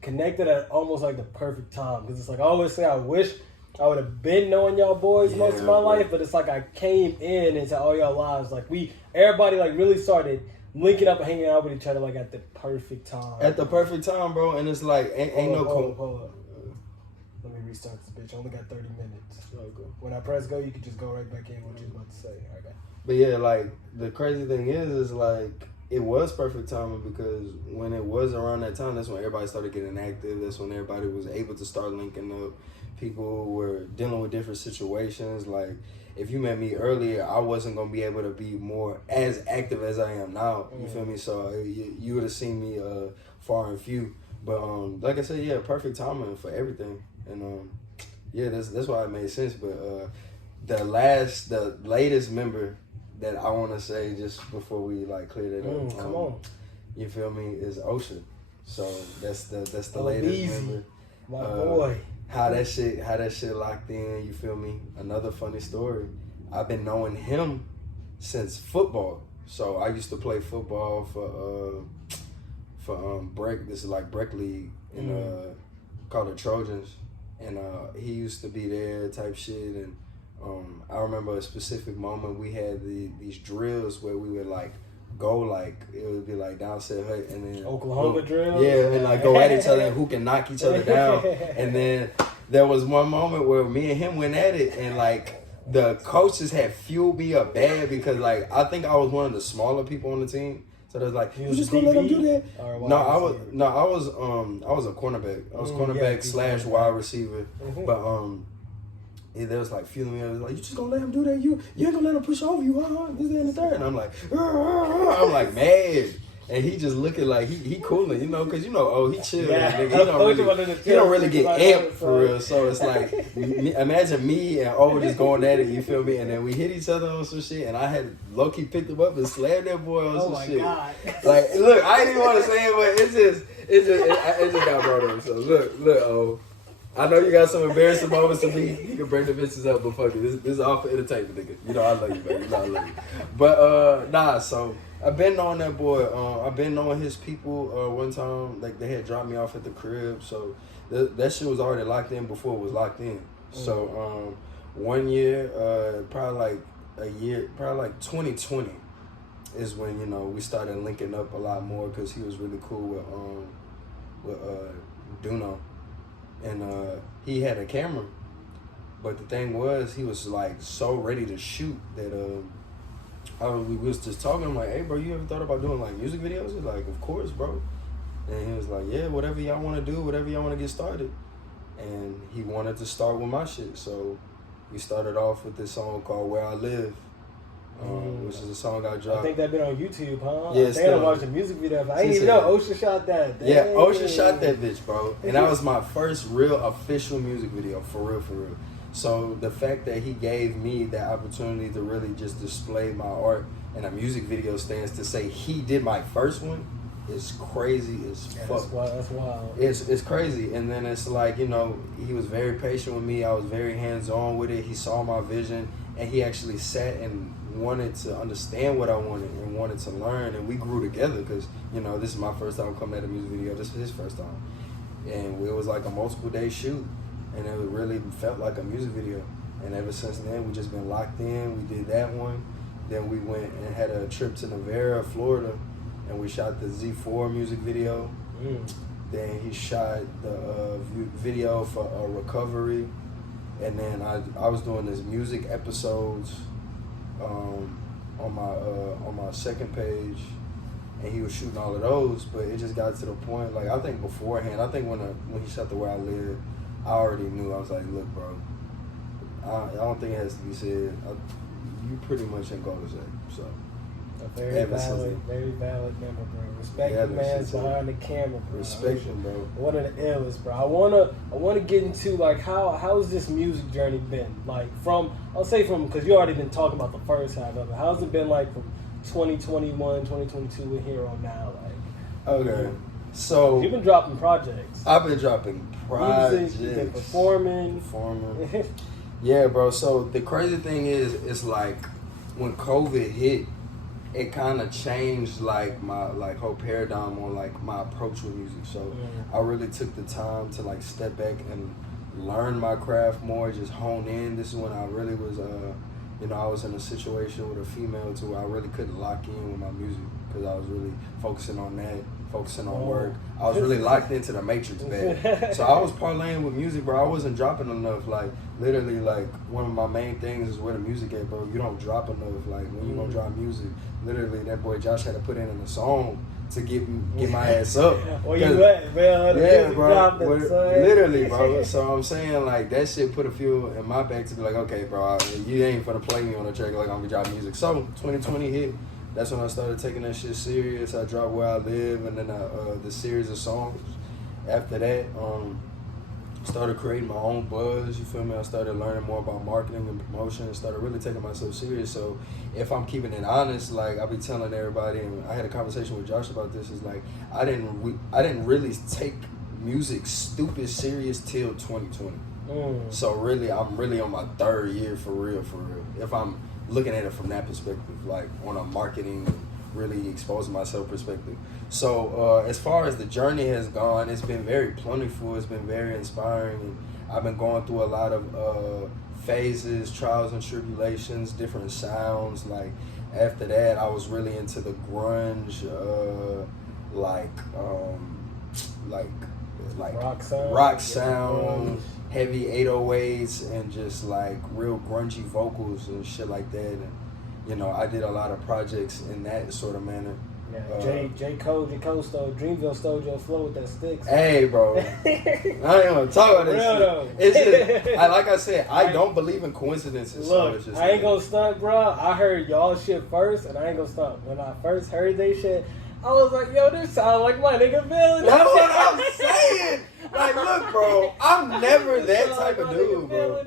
connected at almost like the perfect time, because it's like I always say I wish I would have been knowing y'all boys most of my life, but it's like I came in into all y'all lives. Like everybody like really started linking up and hanging out with each other like at the perfect time. At the perfect time, bro. And it's like ain't no hold up. Let me restart this bitch. I only got 30 minutes. Okay. When I press go, you can just go right back in what you was about to say. Okay. But yeah, like the crazy thing is like it was perfect timing, because when it was around that time, that's when everybody started getting active. That's when everybody was able to start linking up. People were dealing with different situations. Like, if you met me earlier, I wasn't going to be able to be more as active as I am now. You feel me? So you would have seen me far and few. But like I said, yeah, perfect timing for everything. And yeah, that's why it made sense. But the latest member that I want to say, just before we like clear that up, come on, you feel me, is Osha. So that's the latest easy. member. My boy. How that shit locked in, you feel me? Another funny story. I've been knowing him since football. So I used to play football for this is like Breck League in called the Trojans. And he used to be there type shit, and I remember a specific moment we had these drills where we would like go, like it would be like down set hut, and then Oklahoma drills. Yeah, and like go at each other and who can knock each other down. And then there was one moment where me and him went at it, and like the coaches had fueled me up bad, because like I think I was one of the smaller people on the team. So there's like, you just gonna let him do that? No, I was a cornerback. I was cornerback / wide receiver. But they was like feeling me. I was like, you just gonna let him do that? You ain't gonna let him push over you, this, that, and the third. And I'm like, I'm like mad. And he just looking like he cooling, you know, because you know, he chill. Yeah. Nigga. He don't really get amped for real. So it's like, imagine me and just going at it, you feel me? And then we hit each other on some shit, and I had low key picked him up and slammed that boy on some shit. God. Like, look, I didn't even want to say it, but it just got brought up. So look, I know you got some embarrassing moments to me. You can bring the bitches up, but fuck it. This is all for entertainment, nigga. You know I love you, baby. You know I love you. But so I've been knowing that boy. I've been knowing his people. One time, like they had dropped me off at the crib, so that shit was already locked in before it was locked in. So one year, probably like 2020 is when, you know, we started linking up a lot more, because he was really cool with Duno. And he had a camera, but the thing was, he was like so ready to shoot that we was just talking. I'm like, hey bro, you ever thought about doing like music videos? He's like, of course, bro. And he was like, yeah, whatever y'all want to do, whatever y'all want to get started. And he wanted to start with my shit, so we started off with this song called Where I Live, which is a song I dropped. I think that been on YouTube, huh? Yeah, I think I watched a music video. I didn't even know Osha shot that. Dang. Yeah, Osha shot that bitch, bro. And that was my first real official music video, for real. So the fact that he gave me that opportunity to really just display my art in a music video stands to say he did my first one is crazy as fuck. That's wild. It's crazy. And then it's like, you know, he was very patient with me. I was very hands-on with it. He saw my vision, and he actually sat and wanted to understand what I wanted and wanted to learn, and we grew together, because, you know, this is my first time coming at a music video. This was his first time, and it was like a multiple day shoot, and it really felt like a music video. And ever since then, we just been locked in. We did that one, then we went and had a trip to Nevada, Florida, and we shot the Z4 music video. Then he shot the video for Recovery, and then I was doing this music episodes on my second page, and he was shooting all of those. But it just got to the point, like, I think beforehand, I think when he shot the Where I Live, I already knew. I was like, look, bro, I don't think it has to be said. You pretty much ain't going to say. So a very valid member, bro. Respect the man's behind the camera, bro. Respect him, bro. One of the illest, bro. I wanna get into like how's this music journey been? Like because you already been talking about the first half of it. How's it been like from 2021, 2022 and here on now? Like, okay. So you've been dropping projects. I've been dropping projects. Music, you've been performing. Yeah, bro. So the crazy thing is, it's like when COVID hit, it kind of changed like my whole paradigm on like my approach with music. So I really took the time to like step back and learn my craft more, just hone in. This is when I really was, I was in a situation with a female too where I really couldn't lock in with my music because I was really focusing on that, focusing on work. I was really locked into the matrix bad. So I was parlaying with music, bro. I wasn't dropping enough. Like literally, like one of my main things is where the music at, bro. You don't drop enough. Like when you gonna drop music, literally that boy Josh had to put in a song to get my ass up. Where you at, man? Yeah, bro. Literally, bro. So I'm saying like that shit put a fuel in my back to be like, okay, bro, you ain't finna play me on a track like I'm gonna drop music. So 2020 hit. That's when I started taking that shit serious. I dropped Where I Live and then the series of songs. After that, started creating my own buzz, you feel me? I started learning more about marketing and promotion and started really taking myself serious. So if I'm keeping it honest, like I be telling everybody, and I had a conversation with Josh about this, is like I didn't really take music stupid serious till 2020. So really, I'm really on my third year for real. If I'm looking at it from that perspective, like on a marketing, really exposing myself perspective. So as far as the journey has gone, it's been very plentiful. It's been very inspiring. And I've been going through a lot of phases, trials and tribulations, different sounds. Like after that, I was really into the grunge, like rock sound, heavy 808s, and just like real grungy vocals and shit like that. And I did a lot of projects in that sort of manner. Yeah, J. Cole stole Dreamville stole your flow with that sticks. Hey, bro, I ain't gonna talk about that shit. It's just, like I said, I don't believe in coincidences. Look, so I ain't gonna stunt, bro. I heard y'all shit first, and I ain't gonna stunt. When I first heard they shit, I was like, yo, this sound like my nigga Bill. That's what I'm saying. Like, look, bro, I'm never that type of dude, bro.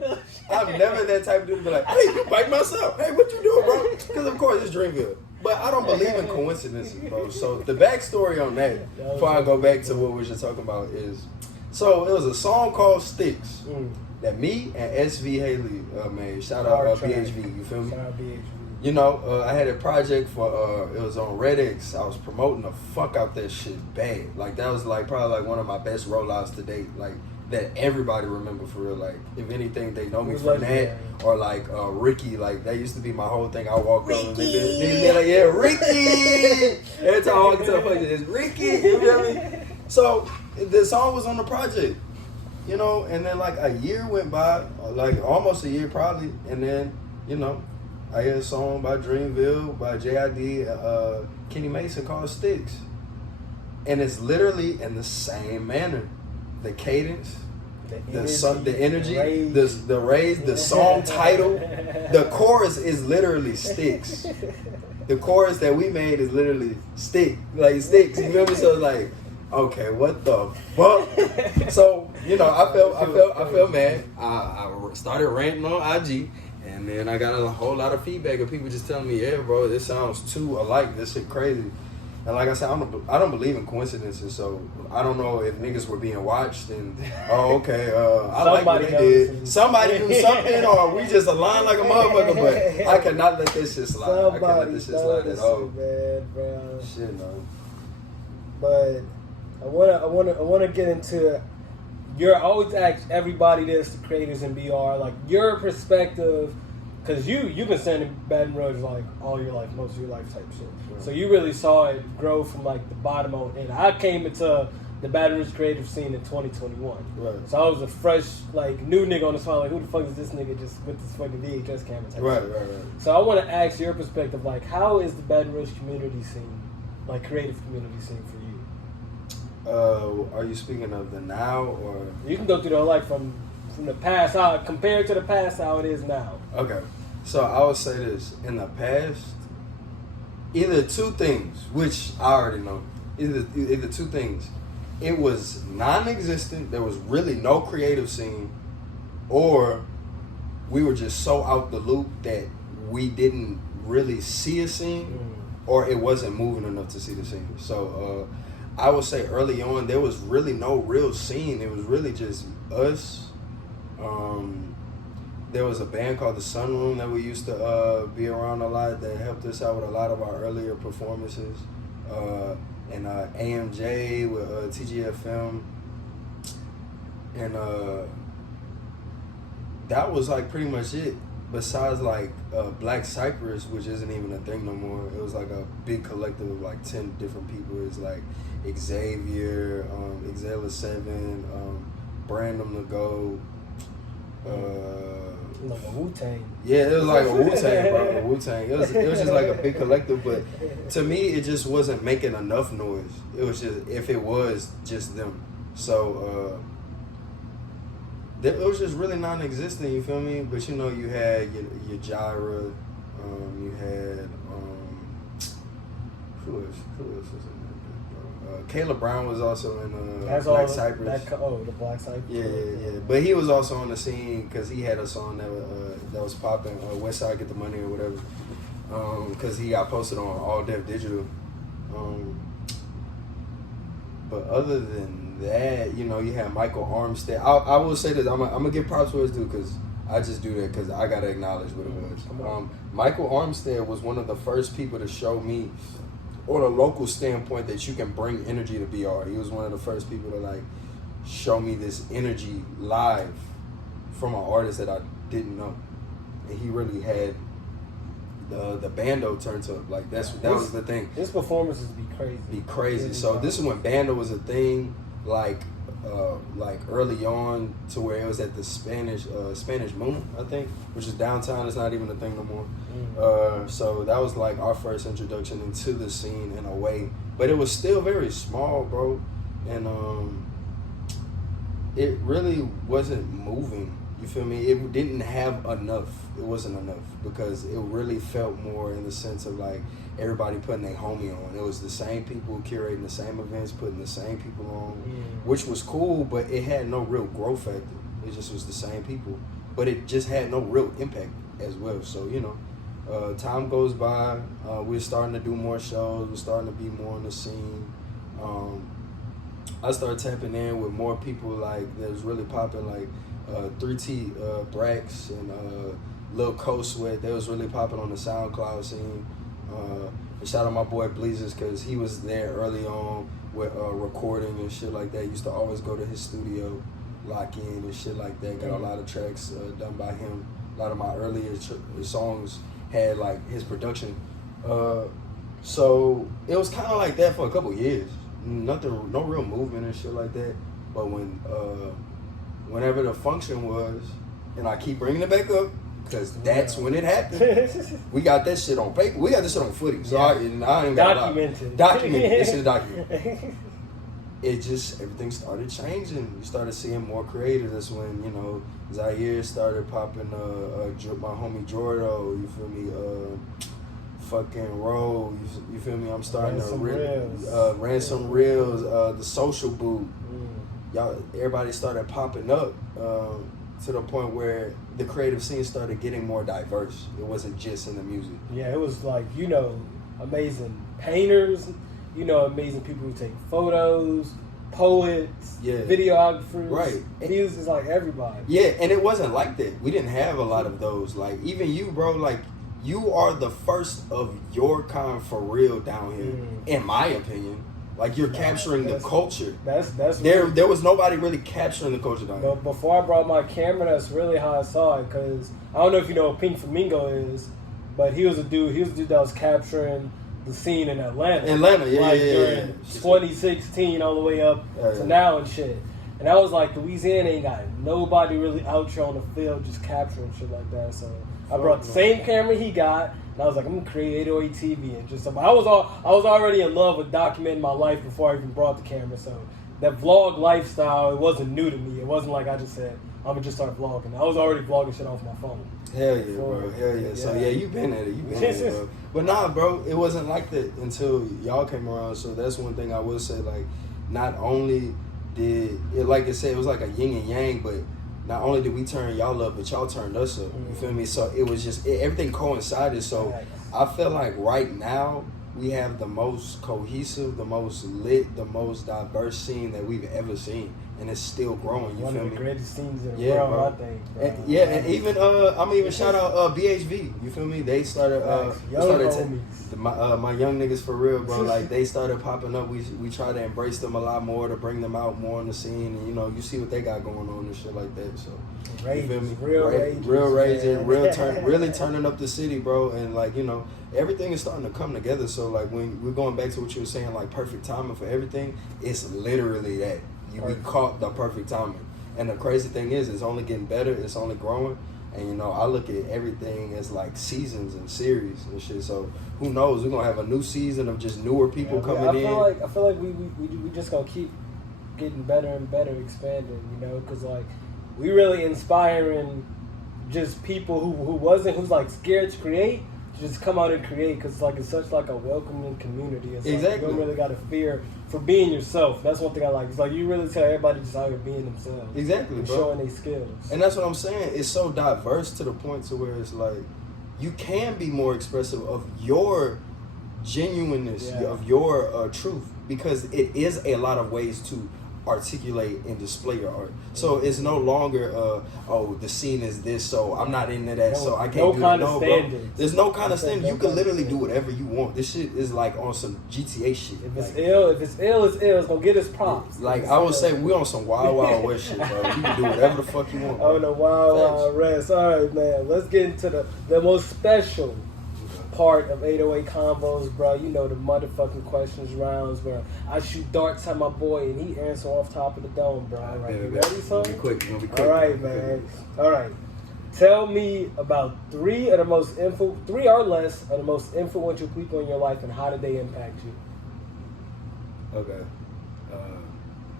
I'm never that type of dude to be like, hey, you bite myself. Hey, what you doing, bro? Because, of course, it's Dreamville. But I don't believe in coincidences, bro. So the backstory on that, before I go back to what we should talk about, is, so it was a song called Sticks that me and SV Haley made. Shout out BHV, you feel me? Shout out BHV. I had a project for, it was on Redx. I was promoting the fuck out that shit bad. Like, that was like probably like one of my best rollouts to date. Like, that everybody remember for real. Like, if anything, they know me from that. Or like Ricky, like that used to be my whole thing. I walk up and they like, yeah, Ricky. Every time I walk into a place, it's Ricky. You feel me? So the song was on the project, and then like a year went by, like almost a year probably, and then I heard a song by Dreamville, by J.I.D., Kenny Mason called Sticks. And it's literally in the same manner. The cadence, the energy, the raise, the song title. The chorus is literally Sticks. The chorus that we made is literally Sticks. You feel me? So it's like, okay, what the fuck? So, I felt mad. I started ranting on IG. And then I got a whole lot of feedback of people just telling me, yeah, bro, this sounds too alike. This shit crazy. And like I said, I don't believe in coincidences. So I don't know if niggas were being watched and, I like what they did. Somebody do something, or we just aligned like a motherfucker. But I cannot let this shit slide. I can't let this shit slide at all. Man, bro. Shit, no. But I wanna get into. I always ask everybody this, the creators in BR, like your perspective, because you've been staying in Baton Rouge like all your life, most of your life type shit. Sure. So you really saw it grow from like the bottom out. And I came into the Baton Rouge creative scene in 2021. Right. So I was a fresh, like, new nigga on the spot. Like, who the fuck is this nigga just with this fucking VHS camera type shit. So I want to ask your perspective, like, how is the Baton Rouge community scene, like creative community scene for you? Are you speaking of the now, or you can go through the whole, like, from from the past, how compared to the past, how it is now. Okay, so I would say this: in the past, either two things, which I already know, either two things. It was non-existent. There was really no creative scene, or we were just so out the loop that we didn't really see a scene, or it wasn't moving enough to see the scene. So I would say early on there was really no real scene. It was really just us. There was a band called the Sunroom that we used to be around a lot that helped us out with a lot of our earlier performances. And AMJ with TGFM. And that was like pretty much it. Besides like Black Cypress, which isn't even a thing no more. It was like a big collective of like 10 different people. It's like Xavier, Exhala 7, Brandon the Go. Like a Wu-Tang. Yeah, it was like a Wu-Tang, bro. A Wu-Tang. It was just like a big collective, but to me, it just wasn't making enough noise. It was just, if it was just them. So, it was just really non-existent, you feel me? But you know, you had your Gyra, you had, who else was in there? Caleb Brown was also in Black Cypress. The Black Cypress. Yeah. But he was also on the scene because he had a song that was popping, Westside Get the Money or whatever, because he got posted on All Def Digital. But other than that, you know, you had Michael Armstead. I will say this, I'm gonna give props to his dude because I just do that because I gotta acknowledge what it was. Michael Armstead was one of the first people to show me, on a local standpoint, that you can bring energy to BR. He was one of the first people to like show me this energy live from an artist that I didn't know, and he really had the bando turned up. Like that was the thing. His performances be crazy. So this is when bando was a thing, like early on, to where it was at the Spanish Moon, I think, which is downtown. It's not even a thing no more. So that was like our first introduction into the scene in a way, but it was still very small, bro, and it really wasn't moving. You feel me? It didn't have enough. It wasn't enough because it really felt more in the sense of like everybody putting their homie on. It was the same people curating the same events, putting the same people on, which was cool, but it had no real growth factor. It just was the same people, but it just had no real impact as well. So, you know, time goes by, we're starting to do more shows, we're starting to be more on the scene. I started tapping in with more people like that was really popping, like 3T Brax and Lil Coast Sweat. They was really popping on the SoundCloud scene. And shout out my boy Bleezers because he was there early on with recording and shit like that. Used to always go to his studio, lock in and shit like that. Got a lot of tracks done by him. A lot of my earlier songs had like his production. So it was kind of like that for a couple years. No real movement and shit like that. But whenever the function was, and I keep bringing it back up, because that's when it happened. We got that shit on paper. We got this shit on footage. So I ain't got documented. This is documented. It just, everything started changing. You started seeing more creators. That's when, you know, Zaire started popping, my homie Jordo, you feel me, fucking Roll, you feel me? I'm starting Ransom Reels, the Social Boot. Y'all, everybody started popping up to the point where the creative scene started getting more diverse. It wasn't just in the music. Yeah, it was like, you know, amazing painters, you know, amazing people who take photos, poets, videographers. Right. Music is like everybody. Yeah, and it wasn't like that. We didn't have a lot of those. Like, even you, bro, like, you are the first of your kind for real down here, in my opinion. Like, you're capturing the culture. That's there was nobody really capturing the culture down here. But before I brought my camera, that's really how I saw it. Because I don't know if you know what Pink Flamingo is, but he was a dude that was capturing the scene in Atlanta. During 2016 all the way up to now and shit. And I was like, Louisiana ain't got nobody really out here on the field just capturing shit like that. So I brought the same camera he got. And I was like, I'm gonna create 808 TV and just something. I was already in love with documenting my life before I even brought the camera. So that vlog lifestyle, it wasn't new to me. It wasn't like I just said, I'm gonna just start vlogging. I was already vlogging shit off my phone. Hell yeah, bro. Hell yeah. So yeah, you been at it. You been at it, bro. But nah, bro, it wasn't like that until y'all came around. So that's one thing I will say. Like, not only did it, like I said, it was like a yin and yang, but not only did we turn y'all up, but y'all turned us up. You feel me? So it was just everything coincided. So I feel like right now we have the most cohesive, the most lit, the most diverse scene that we've ever seen. And it's still growing. You One feel of me? the greatest scenes in the world, bro. I think. Bro. And, and even I'm even shout out BHV. You feel me? They started my young niggas for real, bro. Like they started popping up. We try to embrace them a lot more, to bring them out more on the scene, and you see what they got going on and shit like that. So Rages, you feel me? real raging, really turning up the city, bro. And like everything is starting to come together. So like when we're going back to what you were saying, like perfect timing for everything, it's literally that. We caught the perfect timing. And the crazy thing is, it's only getting better. It's only growing. And, I look at everything as, like, seasons and series and shit. So, who knows? We're going to have a new season of just newer people coming in. I feel like we just going to keep getting better and better, expanding, because, like, we really inspiring just people who's, like, scared to create, to just come out and create, because, like, it's such, like, a welcoming community. It's exactly. Like, you don't really got to fear for being yourself. That's one thing I like. It's like you really tell everybody just out here being themselves. Exactly, and bro. Showing their skills. And that's what I'm saying. It's so diverse to the point to where it's like you can be more expressive of your genuineness, of your truth, because it is a lot of ways to articulate and display your art. So it's no longer the scene is this, so I'm not into that, so I can't do that. No, bro. There's no kind of standard. You can literally do whatever you want. This shit is like on some GTA shit. If it's ill, it's ill. It's gonna get us props. Like I would say, we on some wild west shit, bro. You can do whatever the fuck you want. Oh, the wild west. All right, man. Let's get into the most special part of 808 Convos, bro. The motherfucking questions rounds where I shoot darts at my boy and he answer off top of the dome, bro. All right, you ready, son? Be quick. All right, man. All right. Tell me about three or less of the most influential people in your life, and how did they impact you? Okay.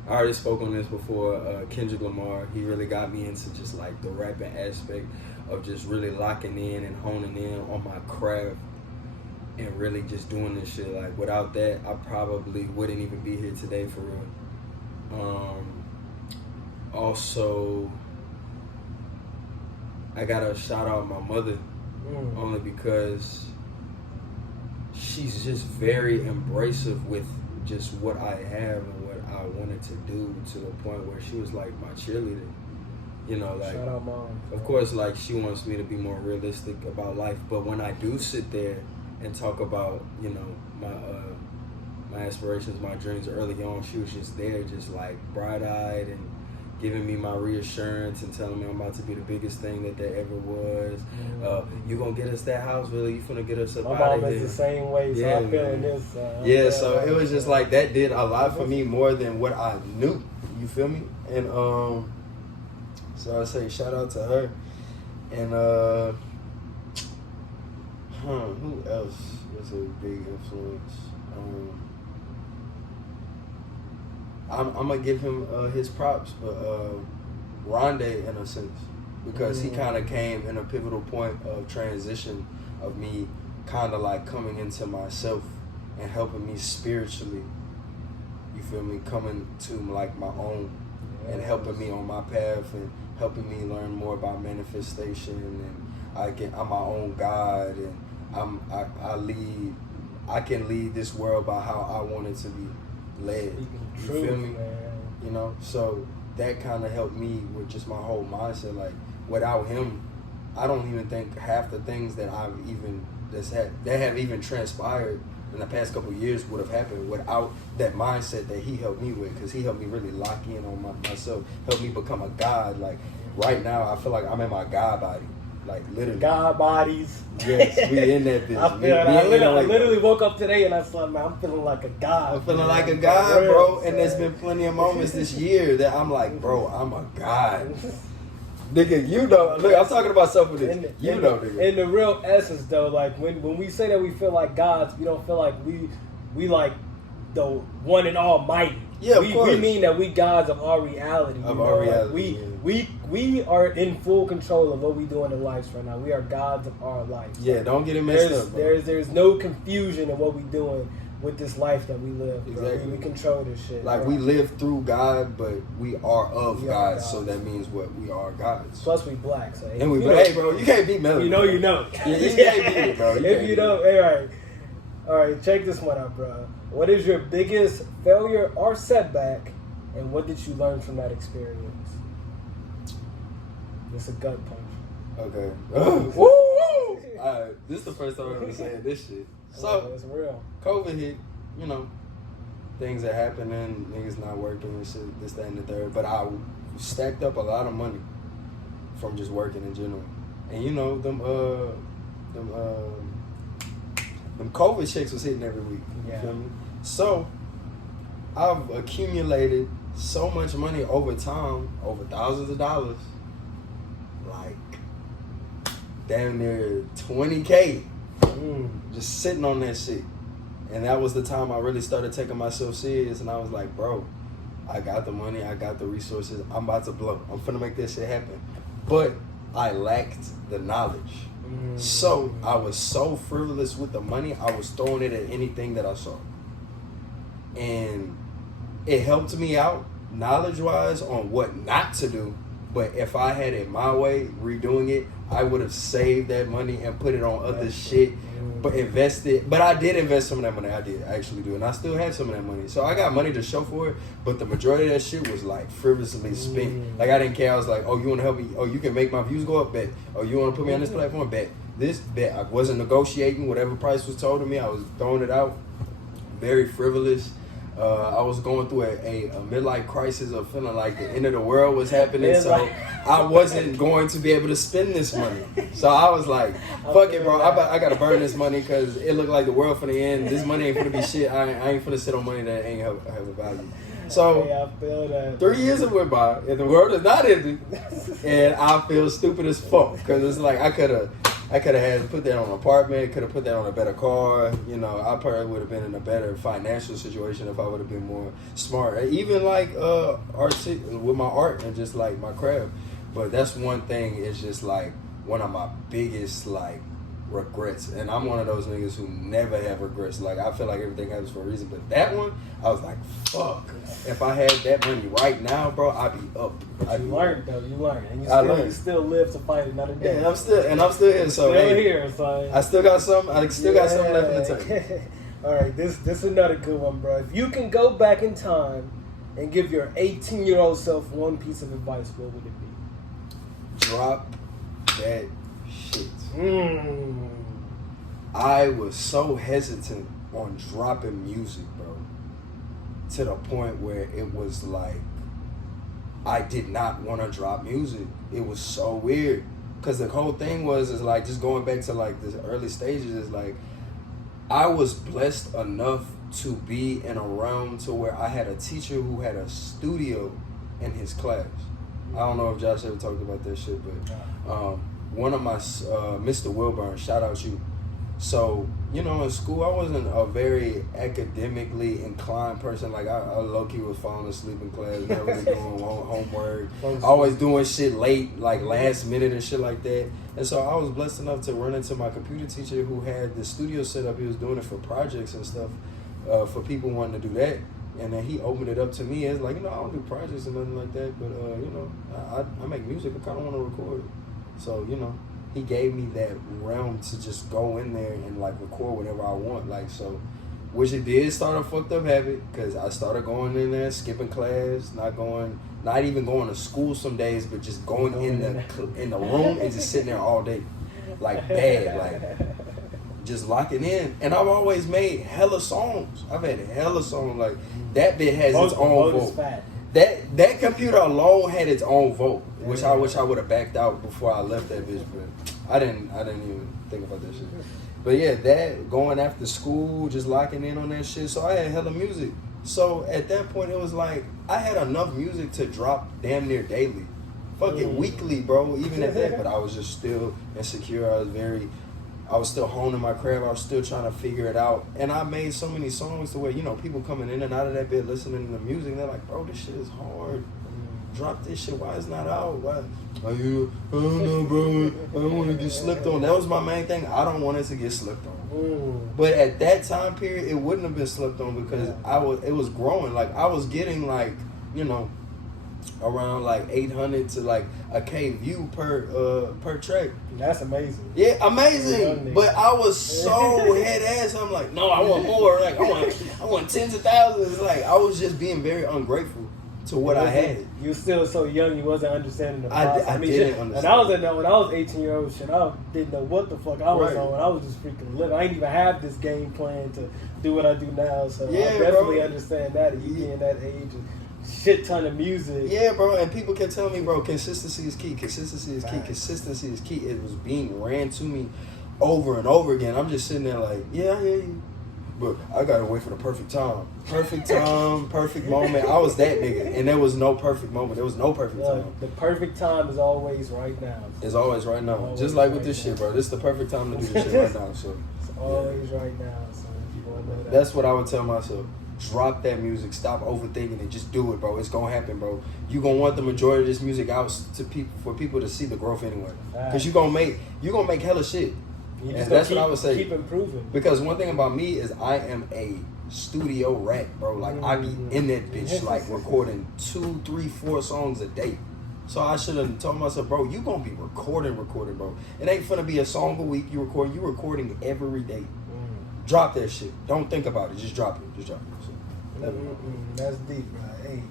I already spoke on this before. Kendrick Lamar, he really got me into just like the rapping aspect of just really locking in and honing in on my craft and really just doing this shit. Like without that, I probably wouldn't even be here today for real. Also, I gotta shout out my mother, only because she's just very embracive with just what I have and what I wanted to do, to the point where she was like my cheerleader. Like, shout out mom. Of course, like she wants me to be more realistic about life, but when I do sit there and talk about, my aspirations, my dreams early on, she was just there, just like bright-eyed and giving me my reassurance and telling me I'm about to be the biggest thing that there ever was. You gonna get us that house, really? You finna get us up out of here? My mom is the same way, so I'm feeling this. So it was just like that did a lot for me, more than what I knew. You feel me? And so I say shout out to her. And who else was a big influence? I'm gonna give him his props, but Rondé, in a sense, because he kind of came in a pivotal point of transition of me kind of like coming into myself and helping me spiritually. You feel me? Coming to like my own and helping me on my path and helping me learn more about manifestation, and I'm my own God, and I can lead this world by how I want it to be led. You feel me? Man. So that kind of helped me with just my whole mindset. Like without him, I don't even think half the things that that have even transpired in the past couple of years would have happened without that mindset that he helped me with, because he helped me really lock in on myself, helped me become a god. Like right now, I feel like I'm in my god body. Like literally. God bodies. Yes, we in that bitch. I literally woke up today and I said, man, I'm feeling like a god. I'm feeling like a god, bro. And there's been plenty of moments this year that I'm like, bro, I'm a god. Nigga, look, I'm talking about stuff with this. Nigga. In the real essence, though, like when we say that we feel like gods, we don't feel like we like the one and almighty. Yeah, of course. We mean that we gods of our reality. Of our reality. Like we we are in full control of what we do in our lives right now. We are gods of our lives. Yeah, don't get it messed up, bro. There's no confusion in what we doing with this life that we live. Bro. Exactly. We control this shit. Like, bro. we live through God, but we are of We are God, gods. so that means what? We are gods. Plus, we black. So And we black. Hey, bro, you can't be mellow. You know, you know. Yeah, you can't beat it, bro. If you don't, hey, all right, check this one out, bro. What is your biggest failure or setback, and what did you learn from that experience? It's a gut punch. Okay. Woo! Alright, this is the first time I'm ever saying this shit. So, it's real. COVID hit, you know, things that happening, niggas not working and shit, this, that, and the third. But I stacked up a lot of money from just working in general. And you know, them COVID checks was hitting every week. You feel me? So, I've accumulated so much money over time, over thousands of dollars, like damn near 20K, just sitting on that shit. And that was the time I really started taking myself serious, and I was like, bro, I got the money, I got the resources, I'm about to blow. I'm finna make this shit happen. But I lacked the knowledge. So I was so frivolous with the money, I was throwing it at anything that I saw. And it helped me out knowledge-wise on what not to do. But if I had it my way, redoing it, I would have saved that money and put it on other shit. But invested. But I did invest some of that money. I did actually do. And I still have some of that money. So I got money to show for it. But the majority of that shit was like frivolously spent. Like, I didn't care. I was like, oh, you want to help me? Oh, you can make my views go up? Bet. Oh, you want to put me on this platform? Bet. This? Bet. I wasn't negotiating. Whatever price was told to me, I was throwing it out. Very frivolous. I was going through a midlife crisis of feeling like the end of the world was happening, so I wasn't going to be able to spend this money. So I was like, fuck it, bro. I got to burn this money because it looked like the world finna end. This money ain't finna be shit. I ain't finna sit on money that ain't have a value. So, I feel that. 3 years have went by, and the world is not ending, and I feel stupid as fuck because it's like I could have had put that on an apartment, could have put that on a better car. You know, I probably would have been in a better financial situation if I would have been more smart. Even like with my art and just like my craft. But that's one thing. It's just like one of my biggest like regrets. And I'm one of those niggas who never have regrets. Like, I feel like everything happens for a reason. But that one, I was like, fuck. If I had that money right now, bro, I'd be up. But you learned though. You learned, and you still live to fight another day. Yeah, I'm still here. So still here, son. I still got some. I still got something left in the tank. All right, this is another good one, bro. If you can go back in time and give your 18-year-old self one piece of advice, what would it be? Drop that shit. I was so hesitant on dropping music, bro, to the point where it was like I did not want to drop music. It was so weird because the whole thing is like, just going back to like the early stages, is like I was blessed enough to be in a realm to where I had a teacher who had a studio in his class. I don't know if Josh ever talked about that shit, but one of my Mr. Wilburn, shout out you. So, you know, in school, I wasn't a very academically inclined person. Like, I low-key was falling asleep in class, never really doing homework, always doing shit late, like last minute and shit like that. And so I was blessed enough to run into my computer teacher who had the studio set up. He was doing it for projects and stuff, for people wanting to do that. And then he opened it up to me as like, you know, I don't do projects or nothing like that, but, you know, I make music. I kind of want to record it. So, you know, he gave me that realm to just go in there and like record whatever I want. Like, so, which it did start a fucked up habit because I started going in there, skipping class, not even going to school some days, but just going in the room and just sitting there all day. Like, bad, like just locking in. And I've always made hella songs. I've had hella songs. Like, that bit has its own vote. That computer alone had its own vote, which I wish I would have backed out before I left that bitch, but I didn't even think about that shit. But yeah, that going after school, just locking in on that shit. So I had hella music. So at that point, it was like I had enough music to drop damn near daily, fucking weekly, bro. Even at that, but I was just still insecure. I was still honing my craft. I was still trying to figure it out. And I made so many songs to where, you know, people coming in and out of that bit listening to the music, they're like, bro, this shit is hard. drop this shit. Why it's not out? Why? I don't know, bro. I don't want to get slept on. That was my main thing. I don't want it to get slept on. But at that time period, it wouldn't have been slept on because it was growing. Like I was getting like, you know, around like 800 to like a K view per track. That's amazing. Yeah, amazing. But I was so head ass. I'm like, no, I want more. Like I want tens of thousands. Like I was just being very ungrateful to what I had. You were still so young, you wasn't understanding the process. I didn't understand. When I was 18-year-old shit, I didn't know what the fuck I was on. I was just freaking living. I didn't even have this game plan to do what I do now. So I definitely understand that. You being that age, shit ton of music. Yeah, bro. And people can tell me, bro, consistency is key. Consistency is key. Consistency is key. It was being ran to me over and over again. I'm just sitting there like, yeah, I hear you. But I gotta wait for the perfect time. Perfect time, perfect moment. I was that nigga. And there was no perfect moment. There was no perfect time. The perfect time is always right now. It's always right now. Always just like with this shit, bro. This is the perfect time to do this shit right now. So it's always right now. So if you want to know that. That's what I would tell myself. Drop that music. Stop overthinking it. Just do it, bro. It's gonna happen, bro. You gonna want the majority of this music out to people for people to see the growth anyway. Because you gonna make hella shit. And that's what I would say. Keep improving. Because one thing about me is I am a studio rat, bro. Like I be in that bitch, like recording 2, 3, 4 songs a day. So I should have told myself, bro, you gonna be recording, bro. It ain't finna be a song a week. You recording every day. Drop that shit. Don't think about it. Just drop it. So, that's deep, bro. Hey,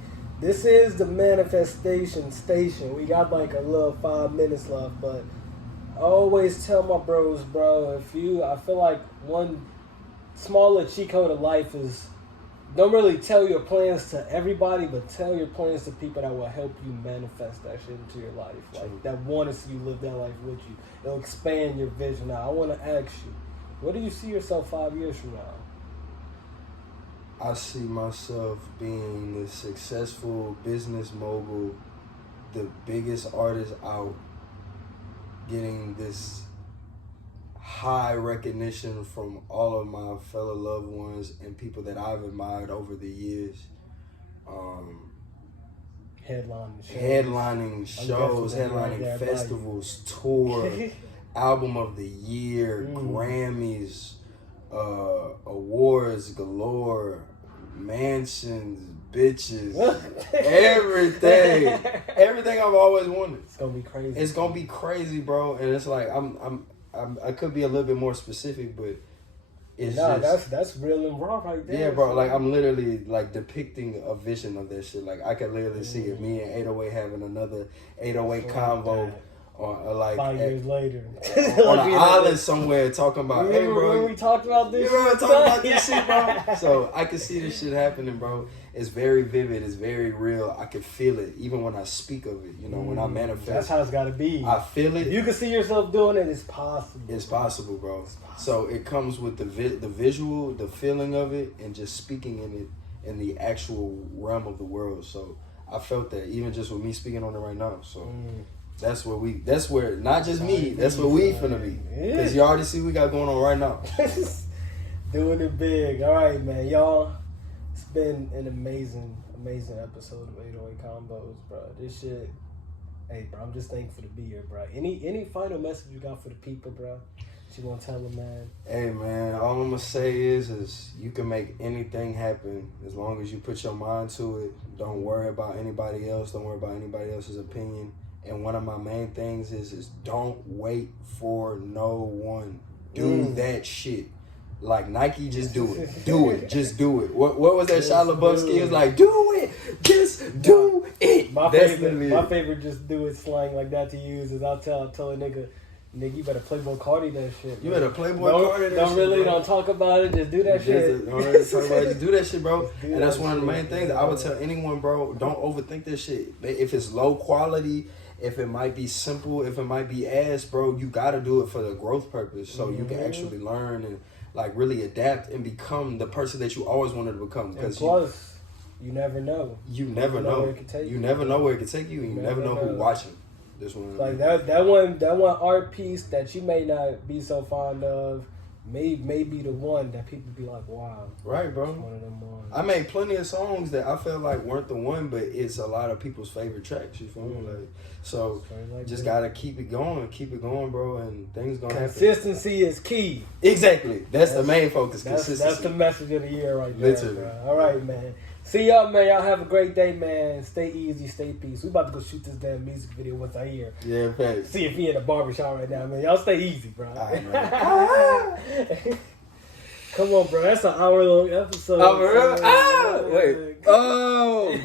this is the manifestation station. We got like a little 5 minutes left, but I always tell my bros, bro, I feel like one smaller cheat code of life is don't really tell your plans to everybody, but tell your plans to people that will help you manifest that shit into your life. Like that want to see you live that life with you. It'll expand your vision. Now, I want to ask you, where do you see yourself 5 years from now? I see myself being a successful business mogul, the biggest artist out, getting this high recognition from all of my fellow loved ones and people that I've admired over the years. Headlining shows, headlining festivals, tour, album of the year, Grammys, awards galore, mansions, bitches, everything I've always wanted. It's gonna be crazy. It's gonna be crazy, bro. And it's like I could be a little bit more specific, but it's that's real and raw right there. Yeah, bro. Like I'm literally like depicting a vision of that shit. Like I could literally see it. Me and 808 having another 808 convo. Or like 5 years later, on an island somewhere, talking about, hey, bro, when we talked about this. You remember talking about this shit, bro? So I can see this shit happening, bro. It's very vivid. It's very real. I can feel it, even when I speak of it. You know, when I manifest. That's how it's got to be. I feel it. If you can see yourself doing it, it's possible. It's possible, bro. It's possible. So it comes with the visual, the feeling of it, and just speaking in it in the actual realm of the world. So I felt that, even just with me speaking on it right now. So. That's where, not just me, that's where we finna be. Because you already see what we got going on right now. Doing it big. All right, man. Y'all, it's been an amazing episode of 808 Convos, bro. This shit, hey, bro, I'm just thankful to be here, bro. Any final message you got for the people, bro? That you want to tell them, man? Hey, man, all I'm going to say is you can make anything happen as long as you put your mind to it. Don't worry about anybody else. Don't worry about anybody else's opinion. And one of my main things is don't wait for no one. Do that shit. Like Nike, just do it. Do it. Just do it. What was that Shia LaBeouf? He was like, do it. Just do it. My favorite just do it slang like that to use is I'll tell a nigga, you better Playboy Cardi that shit. Bro. You better Playboy Cardi that shit. Don't talk about it. Just do that shit. Don't really talk about it. Just do that shit, bro. And that's one of the main things I would tell anyone, bro. Don't overthink this shit. If it's low quality, if it might be simple, if it might be ass, bro, you gotta do it for the growth purpose, so you can actually learn and like really adapt and become the person that you always wanted to become. Because plus, you never know. You never know. You never know where it can take you, and you never know who's watching. This one, like that one art piece that you may not be so fond of, may be the one that people be like, wow. Right, bro. It's one of them ones. I made plenty of songs that I felt like weren't the one, but it's a lot of people's favorite tracks. You feel me? Like, so like just that. gotta keep it going, bro, and things gonna happen. Consistency is key. Exactly. That's the main focus. Consistency. That's the message of the year right there. Literally. Bro. All right, man. See y'all, man. Y'all have a great day, man. Stay easy, stay peace. We about to go shoot this damn music video once I hear. Yeah, thanks. See if he in the barbershop right now, man. Y'all stay easy, bro. All right, man. Come on, bro. That's an hour-long episode. Wait. Oh.